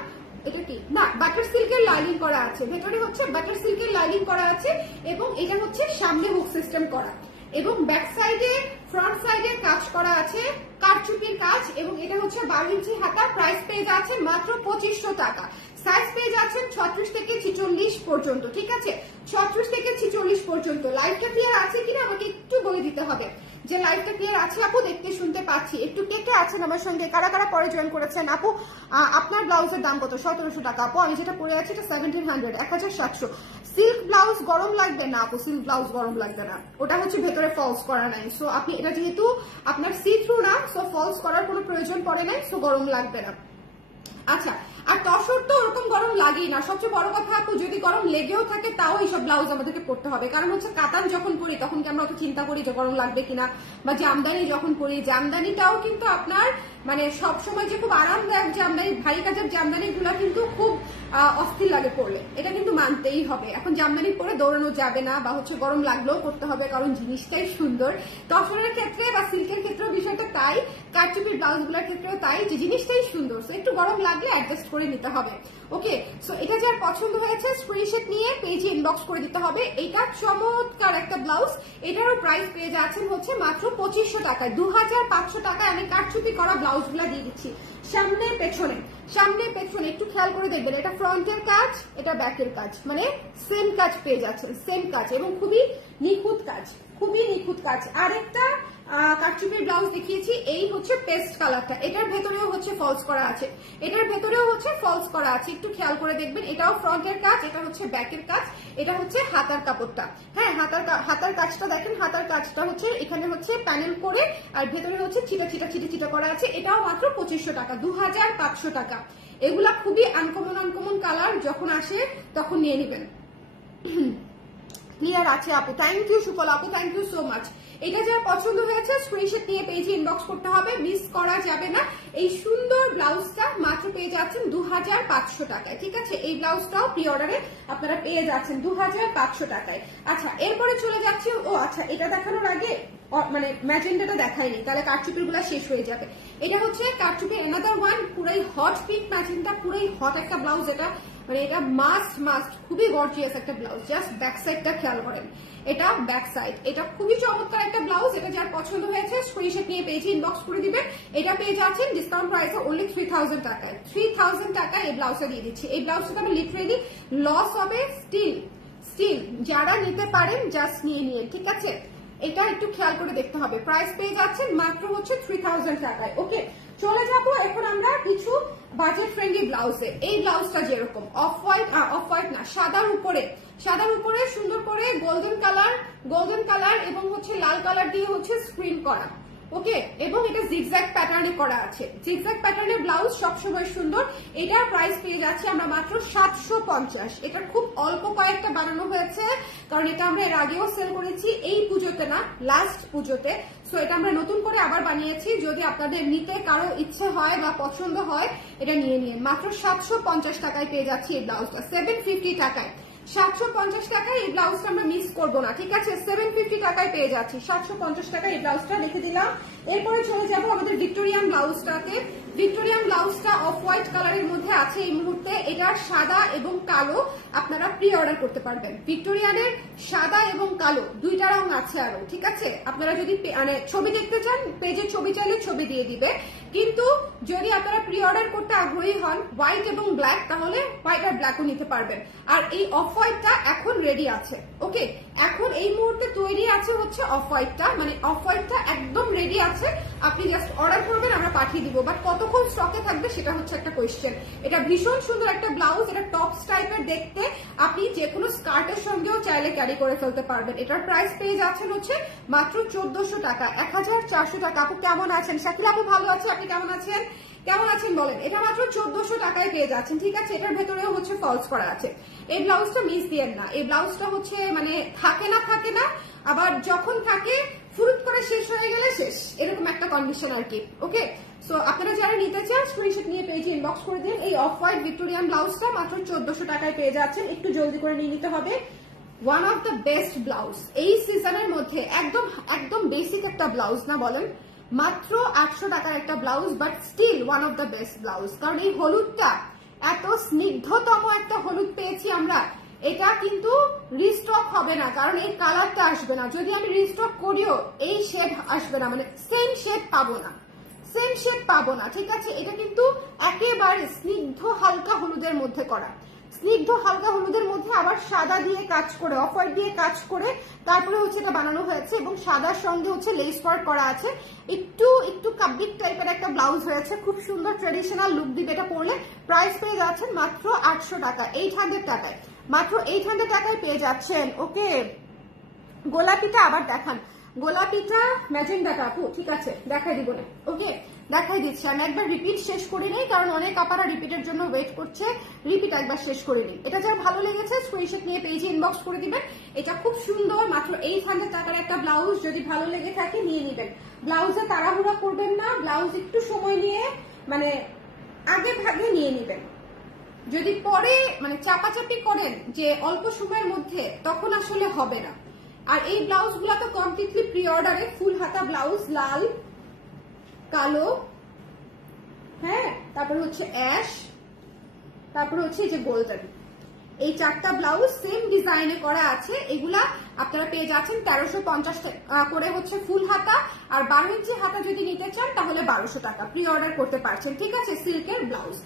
এটা কি না বাটার সিল্কের লাইনিং করা আছে, ভেতরে হচ্ছে বাটার সিল্কের লাইনিং করা আছে এবং এটা হচ্ছে সামনে হুক সিস্টেম করা এবং ব্যাক সাইডে ফ্রন্ট সাইডে কাজ করা আছে, কারচুপির কাজ এবং এটা হচ্ছে 12 ইঞ্চি হাতা। প্রাইস পেয়ে যাচ্ছে মাত্র 2500 টাকা। সাইজ পেয়ে যাচ্ছেন 36 থেকে 46 পর্যন্ত। ঠিক আছে, 36 থেকে 46 পর্যন্ত। লাইভটা ক্লিয়ার আছে কিনা আমাকে একটু বলে দিতে হবে যে লাইভটা ক্লিয়ার আছে আপু, দেখতে শুনতে পাচ্ছি। একটু কে কে আছেন আমার সঙ্গে, কারা কারা পরে জয়েন করেছেন? আপু আপনার ব্লাউজের দাম কত? 1700 টাকা। আপু আমি যেটা পরে আছি এটা 1700, 1700। সিল্ক ব্লাউজ গরম লাগবে না আপু, সিল্ক ব্লাউজ গরম লাগবে না, ওটা হচ্ছে ভেতরে ফলস করা নাই। সো আপনি এটা যেহেতু আপনার সি থ্রু না, সো ফলস করার কোনো প্রয়োজন পড়ে নাই, সো গরম লাগবে না। আচ্ছা, আর তসর তো ওরকম গরম লাগেই না। সবচেয়ে বড় কথা আপু, যদি গরম লেগেও থাকে তাও এইসব ব্লাউজ আমাদেরকে পরতে হবে, কারণ হচ্ছে কাতান যখন পরি তখন কি আমরা অত চিন্তা করি যে গরম লাগবে কিনা, বা জামদানি যখন পরি জামদানিটাও কিন্তু আপনার মানে সবসময় যে খুব আরামদায়ক জামদানি, ভারী কাজের জামদানি গুলা কিন্তু খুব অস্থির লাগে পরলে, এটা কিন্তু মানতেই হবে। এখন জামদানি পরে দৌড়ানো যাবে না বা হচ্ছে গরম লাগলেও করতে হবে, কারণ জিনিসটাই সুন্দর। তসরের ক্ষেত্রে বা সিল্কের ক্ষেত্রেও বিষয়টা তাই, কারচুপির ব্লাউজ গুলোর ক্ষেত্রেও তাই, যে জিনিসটাই সুন্দর। সো একটু গরম লাগলে অ্যাডজাস্ট করে নিতে হবে। ওকে, সো এটা যার পছন্দ হয়েছে স্ক্রিনশট নিয়ে পেজে ইনবক্স করে দিতে হবে। এটা চমৎকার একটা ব্লাউজ, এটারও প্রাইস পেয়ে যাচ্ছেন হচ্ছে মাত্র 2500 টাকায়। 2500 টাকায় আমি কারচুপি করা ব্লাউজ গুলা দিয়ে দিচ্ছি। সামনে পেছনে, সামনে পেছনে একটু খেয়াল করে দেখবেন, এটা ফ্রন্টের কাজ, এটা ব্যাকের কাজ, মানে সেম কাজ পেয়ে যাচ্ছেন, সেম কাজ এবং খুবই নিখুঁত কাজ, খুবই নিখুঁত কাজ। আরেকটা কারচুপির ব্লাউজ দেখিয়েছি, এই হচ্ছে পেস্ট কালারটা, এটার ভেতরেও হচ্ছে ফলস করা আছে, এটার ভেতরেও হচ্ছে ফলস করা আছে, একটু খেয়াল করে দেখবেন। এটাও ফ্রন্টের কাজ, এটা হচ্ছে ব্যাকের কাজ, এটা হচ্ছে হাতার কাপড়টা। হ্যাঁ, হাতার কাজটা দেখেন, হাতার কাজটা হচ্ছে এখানে হচ্ছে প্যানেল করে আর ভেতরে হচ্ছে চিটা চিটা চিটা চিটা করা আছে। এটাও মাত্র 2500 টাকা, 2500 টাকা। এগুলা খুবই আনকমন কালার, যখন আসে তখন নিয়ে নেবেন। ক্লিয়ার আছে আপু? থ্যাংক ইউ সুফল আপু, থ্যাংক ইউ সো মাচ। এটা যার পছন্দ হয়েছে স্ক্রিনশট নিয়ে পেজে ইনবক্স করতে হবে, মিস করা যাবে না। এই সুন্দর ব্লাউজটা মাত্র পেয়ে যাচ্ছেন 2500 টাকায়। ঠিক আছে, এই ব্লাউজটাও প্রি অর্ডারে আপনারা পেয়ে যাচ্ছেন 2500 টাকায়। আচ্ছা, এরপরে চলে যাচ্ছি, ও আচ্ছা এটা দেখানোর আগে মানে ম্যাজেন্ডাটা দেখায়নি, তাহলে কারচুপির গুলা শেষ হয়ে যাবে। এটা হচ্ছে কারচুপির অ্যানাদার ওয়ান, পুরাই হট পিঙ্ক ম্যাজেন্ডা, পুরাই হট একটা ব্লাউজ। এটা মানে এটা মাস্ট খুবই গর্জিয়াস একটা ব্লাউজ। জাস্ট ব্যাক সাইডটা খেয়াল করেন, এটা ব্যাক সাইড, এটা খুবই চমৎকার একটা ব্লাউজ। এটা যার পছন্দ হয়েছে স্ক্রিনশট নিয়ে পেজে ইনবক্স করে দিবেন। এটা পেয়ে যাচ্ছেন ডিসকাউন্ট প্রাইসে অনলি 3000 টাকায়। 3000 টাকায় এই ব্লাউজটা দিয়ে দিচ্ছি। এই ব্লাউজটা আমি লিটারেলি লস হবে স্টিল যারা নিতে পারেন জাস্ট নিয়ে ঠিক আছে, এটা একটু খেয়াল করে দেখতে হবে। প্রাইস পেয়ে যাচ্ছেন মাত্র হচ্ছে 3000 টাকায়। ওকে, চলে যাবো এখন আমরা কিছু বাজেট ফ্রেন্ডলি ব্লাউজে। এই ব্লাউজটা যেরকম অফ হোয়াইট না, সাদার উপরে সুন্দর করে গোল্ডেন কালার এবং হচ্ছে লাল কালার দিয়ে হচ্ছে স্ক্রিন করা। ওকে, এবং এটা জিগজ্যাগ প্যাটার্নে করা আছে। জিগজ্যাগ প্যাটার্নের ব্লাউজ সবসময় সুন্দর। এটার প্রাইস পেয়ে যাচ্ছে আমরা মাত্র 750। এটা খুব অল্প কয়েকটা বানানো হয়েছে, কারণ এটা আমরা এর আগেও সেল করেছি, এই পুজোতে না, লাস্ট পুজোতে। সো এটা আমরা নতুন করে আবার বানিয়েছি। যদি আপনাদের নিতে কারো ইচ্ছে হয় বা পছন্দ হয়, এটা নিয়ে মাত্র 750 টাকায় পেয়ে যাচ্ছি এই ব্লাউজটা। 750 টাকায়, 750 টাকায় এই ব্লাউজটা আমরা মিস করবো না। ঠিক আছে, 750 টাকায় পেয়ে যাচ্ছি। 750 টাকায় এই ব্লাউজটা লিখে দিলাম। এরপরে চলে যাবো আমাদের ভিক্টোরিয়ান ব্লাউজটাতে। ভিক্টোরিয়ান ব্লাউজটা অফ হোয়াইট কালারের মধ্যে আছে এই মুহূর্তে। এটা সাদা এবং কালো, আপনারা প্রি অর্ডার করতে পারবেন। ভিক্টোরিয়ানের সাদা এবং কালো দুইটা রং আছে আরো। ঠিক আছে, আপনারা যদি মানে ছবি দেখতে চান পেজে ছবি চাইলে ছবি দিয়ে দিবে, কিন্তু যদি আপনারা প্রি অর্ডার করতে আগ্রহী হন হোয়াইট এবং ব্ল্যাক, তাহলে হোয়াইট আর ব্ল্যাকও নিতে পারবেন। আর এই অফ হোয়াইটটা এখন রেডি আছে, ওকে, এখন এই মুহূর্তে তৈরি আছে হচ্ছে অফ হোয়াইটটা, মানে অফ হোয়াইটটা একদম রেডি আছে, আপনি জাস্ট অর্ডার করবেন, আমরা পাঠিয়ে দিব। বাট কতক্ষণ স্টকে থাকবে সেটা হচ্ছে একটা কোয়েশ্চেন। এটা ভীষণ সুন্দর একটা ব্লাউজ, এটা টপস টাইপের দেখতে, আপনি যে কোনো স্কার্টের সঙ্গেও চাইলে ক্যারি করে ফেলতে পারবেন। এটার প্রাইস পেয়ে যাচ্ছেন হচ্ছে মাত্র 1400 টাকা, 1400 টাকা। আপু কেমন আছেন? শাকিলা আপু ভালো আছে, আপনি কেমন আছেন? কেমন আছেন বলেন। এটা মাত্র 1400 টাকায় পেয়ে যাচ্ছেন, ঠিক আছে। এটার ভেতরেও হচ্ছে ফলস করা আছে। এই ব্লাউজটা মিস দিয়েন না, এই ব্লাউজটা হচ্ছে মানে থাকে না, আবার যখন থাকে ফুরুত করে শেষ হয়ে গেলে শেষ, এরকম একটা কন্ডিশন আর কি, ওকে। সো আপনারা যারা নিতে চান স্ক্রিনশট নিয়ে পেজে ইনবক্স করে দিন। এই অফ হোয়াইট ভিক্টোরিয়ান ব্লাউজটা মাত্র 1400 টাকায় পেয়ে যাচ্ছেন, একটু জলদি করে নিয়ে নিতে হবে। One of the best blouse এই সিজনের মধ্যে, একদম বেসিক একটা ব্লাউজ না বলেন, মাত্র 800 টাকার একটা blouse, but still one of the best blouse. কারণ এই হলুদটা এত স্নিগ্ধতম একটা হলুদ পেয়েছি আমরা, এটা কিন্তু রিস্টক হবে না, কারণ এই কালারটা আসবে না। যদি আমি রিস্টক করিও এই শেড আসবে না, মানে সেম শেড পাবো না, ঠিক আছে। এটা কিন্তু একেবারে স্নিগ্ধ হালকা হলুদের মধ্যে করা, স্নিগ্ধ হালকা হলুদের মধ্যে আবার সাদা দিয়ে কাজ করে, অফ হোয়াইট দিয়ে কাজ করে তারপরে হচ্ছে এটা বানানো হয়েছে, এবং সাদার সঙ্গে হচ্ছে লেস ওয়ার্ক করা আছে। একটু কাব্বিক টাইপের একটা ব্লাউজ হয়েছে, খুব সুন্দর ট্রেডিশনাল লুক দিবে এটা পরলে। প্রাইস পেয়ে যাচ্ছেন মাত্র 800 টাকা, 800 টাকায়, মাত্র 800 টাকায় পেয়ে যাচ্ছেন, ওকে। গোলাপিটা আবার দেখান, গোলাপিটা ম্যাজেন্ডাটা আপু, ঠিক আছে, দেখাই দিব না, ওকে, দেখাই দিচ্ছি। আমি একবার রিপিট শেষ করে নেই, কারণ অনেক আপারা রিপিটের জন্য ওয়েট করছে, রিপিট একবার শেষ করে নিই। এটা যার ভালো লেগেছে স্ক্রিনশট নিয়ে পেজে ইনবক্স করে দিবেন। এটা খুব সুন্দর, মাত্র 800 টাকার একটা ব্লাউজ, যদি ভালো লেগে থাকে নিয়ে নিবেন। ব্লাউজে তাড়াহুড়া করবেন না, ব্লাউজ একটু সময় নিয়ে মানে আগে ভাগে নিয়ে নিবেন। যদি পরে মানে চাপাচাপি করেন যে অল্প সময়ের মধ্যে, তখন আসলে হবে না। আর এই ব্লাউজ গুলা তো কমপ্লিটলি প্রি অর্ডারে, ফুল হাতা ব্লাউজ, লাল, কালো, হ্যাঁ, তারপর হচ্ছে অ্যাশ, তারপর হচ্ছে এই যে গোল্ডেন, এই 4টা ব্লাউজ সেম ডিজাইনে করা আছে। এগুলা আপনারা পেয়ে যাচ্ছেন 1350 করে হচ্ছে ফুল হাতা, আর 12 ইঞ্চি হাতা যদি নিতে চান তাহলে 1200 টাকা, প্রি অর্ডার করতে পারছেন, ঠিক আছে। সিল্কের ব্লাউজ,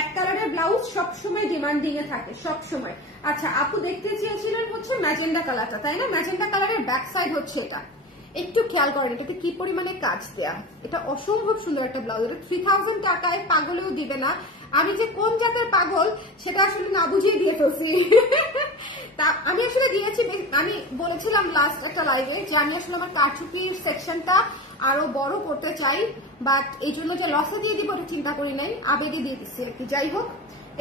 এক কালারের ব্লাউজ সবসময় ডিমান্ডিং এ থাকে, সবসময়। আচ্ছা, আপু দেখতে চেয়েছিলেন হচ্ছে ম্যাজেন্ডা কালারটা, তাই না? ম্যাজেন্ডা কালারের ব্যাক সাইড হচ্ছে এটা, একটু খেয়াল করেন এটাতে কি পরিমাণে কাজ দেয়া। এটা অসম্ভব সুন্দর একটা ব্লাউজ, এটা 3000 টাকায় পাগলেও দিবে না। আমি যে কোন জাতের পাগল সেটা আসলে না বুঝিয়ে দিয়ে ফেলছি। তা আমি আসলে দিয়েছি, আমি বলেছিলাম লাস্ট একটা লাইভে যে আমি আসলে আমার কারচুপির সেকশনটা আরো বড় করতে চাই, বাট এই জন্য যে লসে দিয়ে দিব এটা চিন্তা করি নাই, আবেগে দিয়ে দিচ্ছি আর কি। যাই হোক,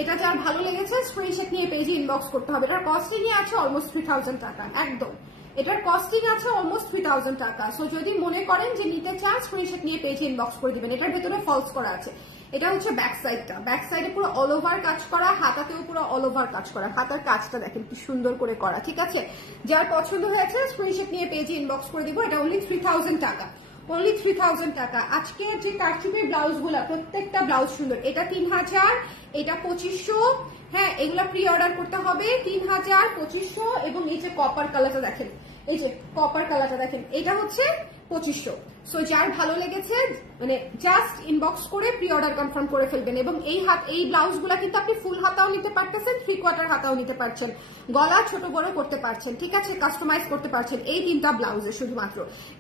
এটা যার ভালো লেগেছে স্ক্রিনশট নিয়ে পেজে ইনবক্স করতে হবে। এটার কস্টিং আছে অলমোস্ট 3000 টাকা, একদম এটার কস্টিং আছে অলমোস্ট 3000 টাকা। সো যদি মনে করেন যে নিতে চান স্ক্রিনশট নিয়ে পেজে ইনবক্স করে দিবেন। এটার ভেতরে ফলস করা আছে, এটা হচ্ছে ব্যাক সাইডটা, ব্যাক সাইডে পুরো অল ওভার কাজ করা, হাতাতেও পুরো অল ওভার কাজ করা, হাতার কাজটা দেখেন কি সুন্দর করে করা, ঠিক আছে। যার পছন্দ হয়েছে স্ক্রিনশট নিয়ে পেজে ইনবক্স করে দিব। এটা অনলি 3000 টাকা, অনলি 3000 টাকা। আজকের যে কারচুপি ব্লাউজ গুলা প্রত্যেকটা ব্লাউজ সুন্দর। এটা 3000, এটা 2500, হ্যাঁ, এগুলা প্রি অর্ডার করতে হবে। 3000, 2500, এবং এই যে কপার কালারটা দেখেন, এই যে কপার কালারটা দেখেন, এটা হচ্ছে 2500। সো যার ভালো লেগেছে মানে জাস্ট ইনবক্স করে প্রি অর্ডার কনফার্ম করে ফেলবেন। এবং এই ব্লাউজ গুলা কিন্তু আপনি ফুল হাতাও নিতে পারতেছেন, 3/4 হাতাও নিতে পারছেন, গলা ছোট বড় করতে পারছেন, ঠিক আছে, কাস্টমাইজ করতে পারছেন। এই 3টা ব্লাউজে, শুধুমাত্র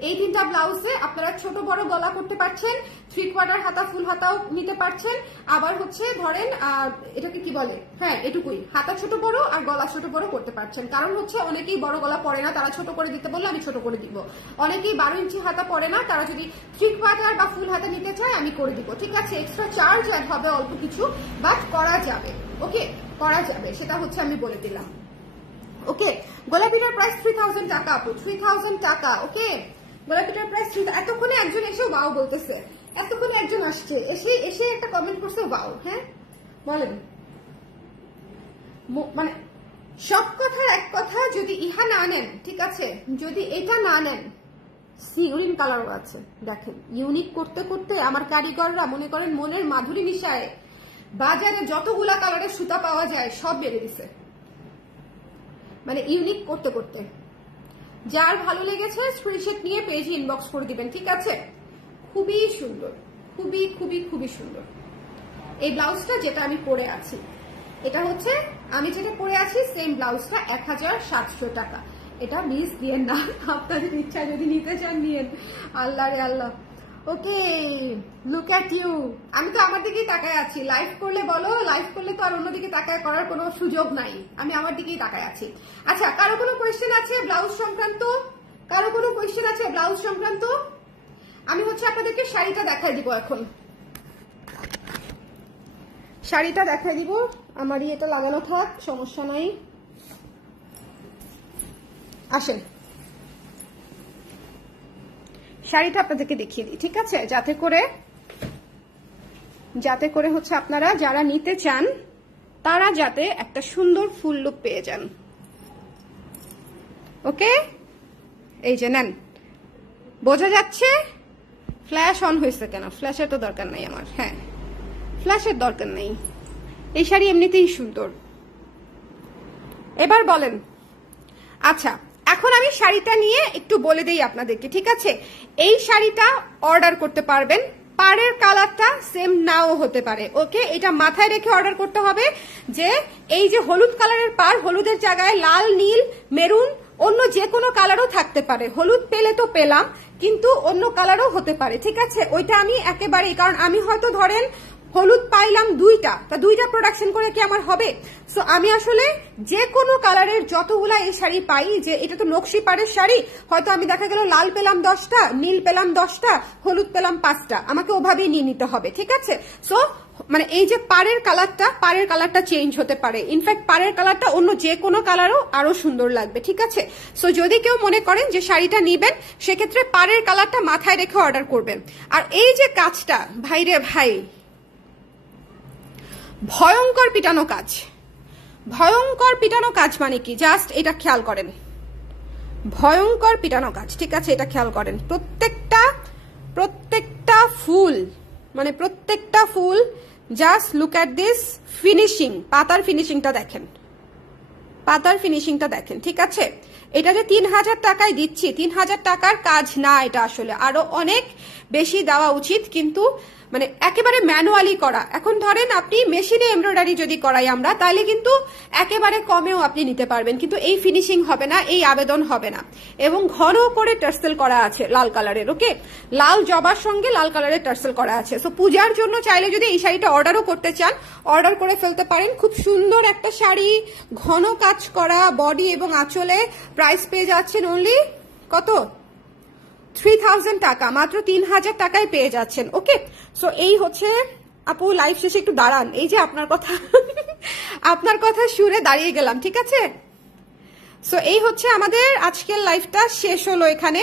এই 3টা ব্লাউজে আপনারা ছোট বড় গলা করতে পারছেন, 3/4 হাতা ফুল হাতাও নিতে পারছেন। আবার হচ্ছে ধরেন এটাকে কি বলে, হ্যাঁ এটুকুই, হাতা ছোট বড় আর গলা ছোট বড় করতে পারছেন। কারণ হচ্ছে অনেকেই বড় গলা পরে না, তারা ছোট করে দিতে বললে আমি ছোট করে দিব। অনেকেই 12 ইঞ্চি হাতা পরে না, তারা যদি 3/4 বা ফুল হাতা নিতে চায় আমি করে দিব, ঠিক আছে। এক্সট্রা চার্জ অ্যাড হবে অল্প কিছু, বাট করা যাবে, ওকে, করা যাবে, সেটা হচ্ছে আমি বলে দিলাম, ওকে। গোলাপিটার প্রাইস 3000 টাকা আপু, 3000 টাকা, ওকে। গোলাপিটার প্রাইস, এতক্ষণে একজন এসে ওয়াও বলতেছে, এতক্ষণে একজন আসছে, এসে একটা কমেন্ট করছে ওয়াও, হ্যাঁ বলেন। মানে সব কথার এক কথা, যদি ইহা না নেন, ঠিক আছে, যদি এটা না নেন, সিগ্রিন কালারও আছে দেখেন। ইউনিক করতে করতে আমার কারিগররা মনে করেন মনের মাধুরী মিশায় বাজারে যতগুলা কালারের সুতা পাওয়া যায় সব বেড়ে দিছে, মানে ইউনিক করতে করতে। যার ভালো লেগেছে স্ক্রিনশট নিয়ে পেজে ইনবক্স করে দিবেন, ঠিক আছে। খুবই সুন্দর, খুবই খুবই খুবই সুন্দর। এই ব্লাউজটা যেটা আমি পরে আছি, এটা হচ্ছে আমি যেটা পরে আছি সেম ব্লাউজটা 1700 টাকা। এটা মিস দিয়েন না, আপনাদের ইচ্ছা যদি নিতে চান নিয়েন। আল্লাহ রে আল্লাহ। ওকে, লুক অ্যাট ইউ। আমি তো আমার দিকেই তাকায় আছি। লাইভ করলে বলো, লাইভ করলে তো আর অন্যদিকে তাকায় করার কোনো সুযোগ নাই, আমি আমার দিকেই তাকায় আছি। আচ্ছা, কারো কোনো কোয়েশ্চেন আছে ব্লাউজ সংক্রান্ত? কারো কোনো কোয়েশ্চেন আছে ব্লাউজ সংক্রান্ত? আমি হচ্ছে আপনাদেরকে শাড়িটা দেখাই দিব এখন। শাড়িটা দেখাই দিব, আমারই এটা লাগানো থাক, সমস্যা নাই। আসেন, শাড়িটা আপনাদেরকে দেখিয়ে দিই, ঠিক আছে? যাতে করে হচ্ছে আপনারা যারা নিতে চান তারা যাতে একটা সুন্দর ফুল লুক পেয়ে যান। ওকে, এই যে নেন, বোঝা যাচ্ছে? ফ্ল্যাশ অন হয়েছে কেন? ফ্ল্যাশের তো দরকার নাই আমার। হ্যাঁ, ফ্ল্যাশের দরকার নেই, এই শাড়ি এমনিতেই সুন্দর। এবার বলেন। আচ্ছা, এখন আমি শাড়িটা নিয়ে একটু বলে দেই আপনাদেরকে, ঠিক আছে? এই শাড়িটা অর্ডার করতে পারবেন, পাড়ের কালারটা সেম নাও হতে পারে। ওকে, এটা মাথায় রেখে অর্ডার করতে হবে যে এই যে হলুদ কালারের পাড়, হলুদের জায়গায় লাল, নীল, মেরুন, অন্য যে কোনো কালারও থাকতে পারে। হলুদ পেলে তো পেলাম, কিন্তু অন্য কালারও হতে পারে, ঠিক আছে? ওইটা আমি একেবারেই, কারণ আমি হয়তো ধরেন হলুদ পাইলাম দুইটা, তা দুইটা প্রোডাকশন করে কি আমার হবে? সো আমি আসলে যে কোনো কালারের যতগুলা এই শাড়ি পাই, যে এটা তো নকশি পাড়ের শাড়ি, হয়তো আমি দেখা গেল লাল পেলাম 10টা, নীল পেলাম 10টা, হলুদ পেলাম 5টা, আমাকে ওভাবেই নিয়ে নিতে হবে, ঠিক আছে? সো মানে এই যে পাড়ের কালারটা চেঞ্জ হতে পারে। ইনফ্যাক্ট পাড়ের কালারটা অন্য যে কোনো কালারও আরো সুন্দর লাগবে, ঠিক আছে? সো যদি কেউ মনে করেন যে শাড়িটা নিবেন, সেক্ষেত্রে পাড়ের কালারটা মাথায় রেখে অর্ডার করবেন। আর এই যে কাজটা, ভাইরে ভাই, ভয়ঙ্কর পিটানো কাজ। ভয়ঙ্কর পিটানো কাজ মানে কি? জাস্ট এটা খেয়াল করেন, ভয়ঙ্কর পিটানো কাজ, ঠিক আছে? এটা খেয়াল করেন, প্রত্যেকটা ফুল, মানে প্রত্যেকটা ফুল। Just look at this finishing, পাতার ফিনিশিংটা দেখেন, পাতার ফিনিশিংটা দেখেন, ঠিক আছে? এটা যে 3000 টাকায় দিচ্ছি, 3000 টাকার কাজ না, এটা আসলে আরো অনেক বেশি দেওয়া উচিত, কিন্তু মানে একেবারে ম্যানুয়ালি করা। এখন ধরেন আপনি মেশিনে এমব্রয়ডারি যদি করাই আমরা, তাহলে কিন্তু একেবারে কমেও আপনি নিতে পারবেন, কিন্তু এই ফিনিশিং হবে না, এই আবেদন হবে না। এবং ঘন করে টার্সেল করা আছে লাল কালারের। ওকে, লাল জবার সঙ্গে লাল কালারের টার্সেল করা আছে। সো পূজার জন্য চাইলে যদি এই শাড়িটা অর্ডারও করতে চান, অর্ডার করে ফেলতে পারেন। খুব সুন্দর একটা শাড়ি, ঘন কাজ করা, বডি এবং আঁচলে। প্রাইস পেয়ে যাচ্ছেন অনলি কত? 3000 টাকা, মাত্র 3000 টাকায় পেয়ে যাচ্ছেন। ওকে, সো এই হচ্ছে, আপু লাইভ শেষে একটু দাঁড়ান, এই যে আপনার কথা সুরে দাঁড়িয়ে গেলাম, ঠিক আছে? সো এই হচ্ছে আমাদের আজকের লাইভটা শেষ হলো এখানে।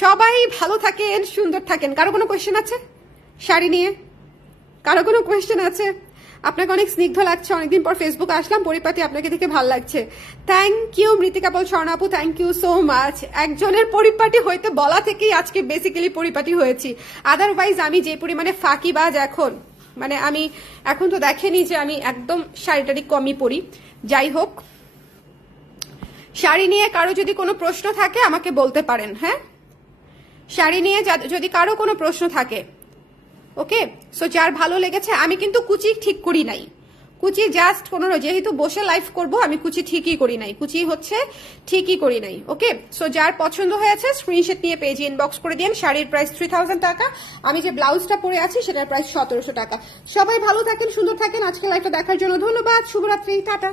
সবাই ভালো থাকেন, সুন্দর থাকেন। কারো কোনো কোয়েশ্চেন আছে শাড়ি নিয়ে? কারো কোনো কোয়েশ্চেন আছে? আপনাকে অনেক স্নিগ্ধ লাগছে, অনেকদিন পর ফেসবুকে আসলাম, পরিপাটি আপনাকে দেখে ভালো লাগছে। থ্যাংক ইউ মৃতিকা পল স্বর্ণা আপু, থ্যাংক ইউ সো মাচ। একজনের পরিপাটি হইতে বলা থেকেই আজকে বেসিক্যালি পরিপাটি হয়েছি। আদারওয়াইজ আমি যে পরিমাণে ফাঁকিবাজ এখন, মানে আমি এখন তো দেখেনি যে আমি একদম শাড়িটারি কমই পরি। যাই হোক, শাড়ি নিয়ে কারো যদি কোনো প্রশ্ন থাকে আমাকে বলতে পারেন। হ্যাঁ, শাড়ি নিয়ে যদি কারো কোনো প্রশ্ন থাকে, ওকে? সো যার ভালো লেগেছে, আমি কিন্তু কুচি ঠিক করি নাই, কুচি জাস্ট কোনো, যেহেতু বসে লাইভ করব, আমি কুচি ঠিকই করি নাই, কুচি হচ্ছে ঠিকই করি নাই। ওকে, সো যার পছন্দ হয়েছে স্ক্রিনশট নিয়ে পেজে ইনবক্স করে দিন। শাড়ির প্রাইস 3000 টাকা, আমি যে ব্লাউজটা পরে আছি সেটার প্রাইস 1700 টাকা। সবাই ভালো থাকেন, সুন্দর থাকেন। আজকে লাইভটা দেখার জন্য ধন্যবাদ। শুভরাত্রি, টাটা।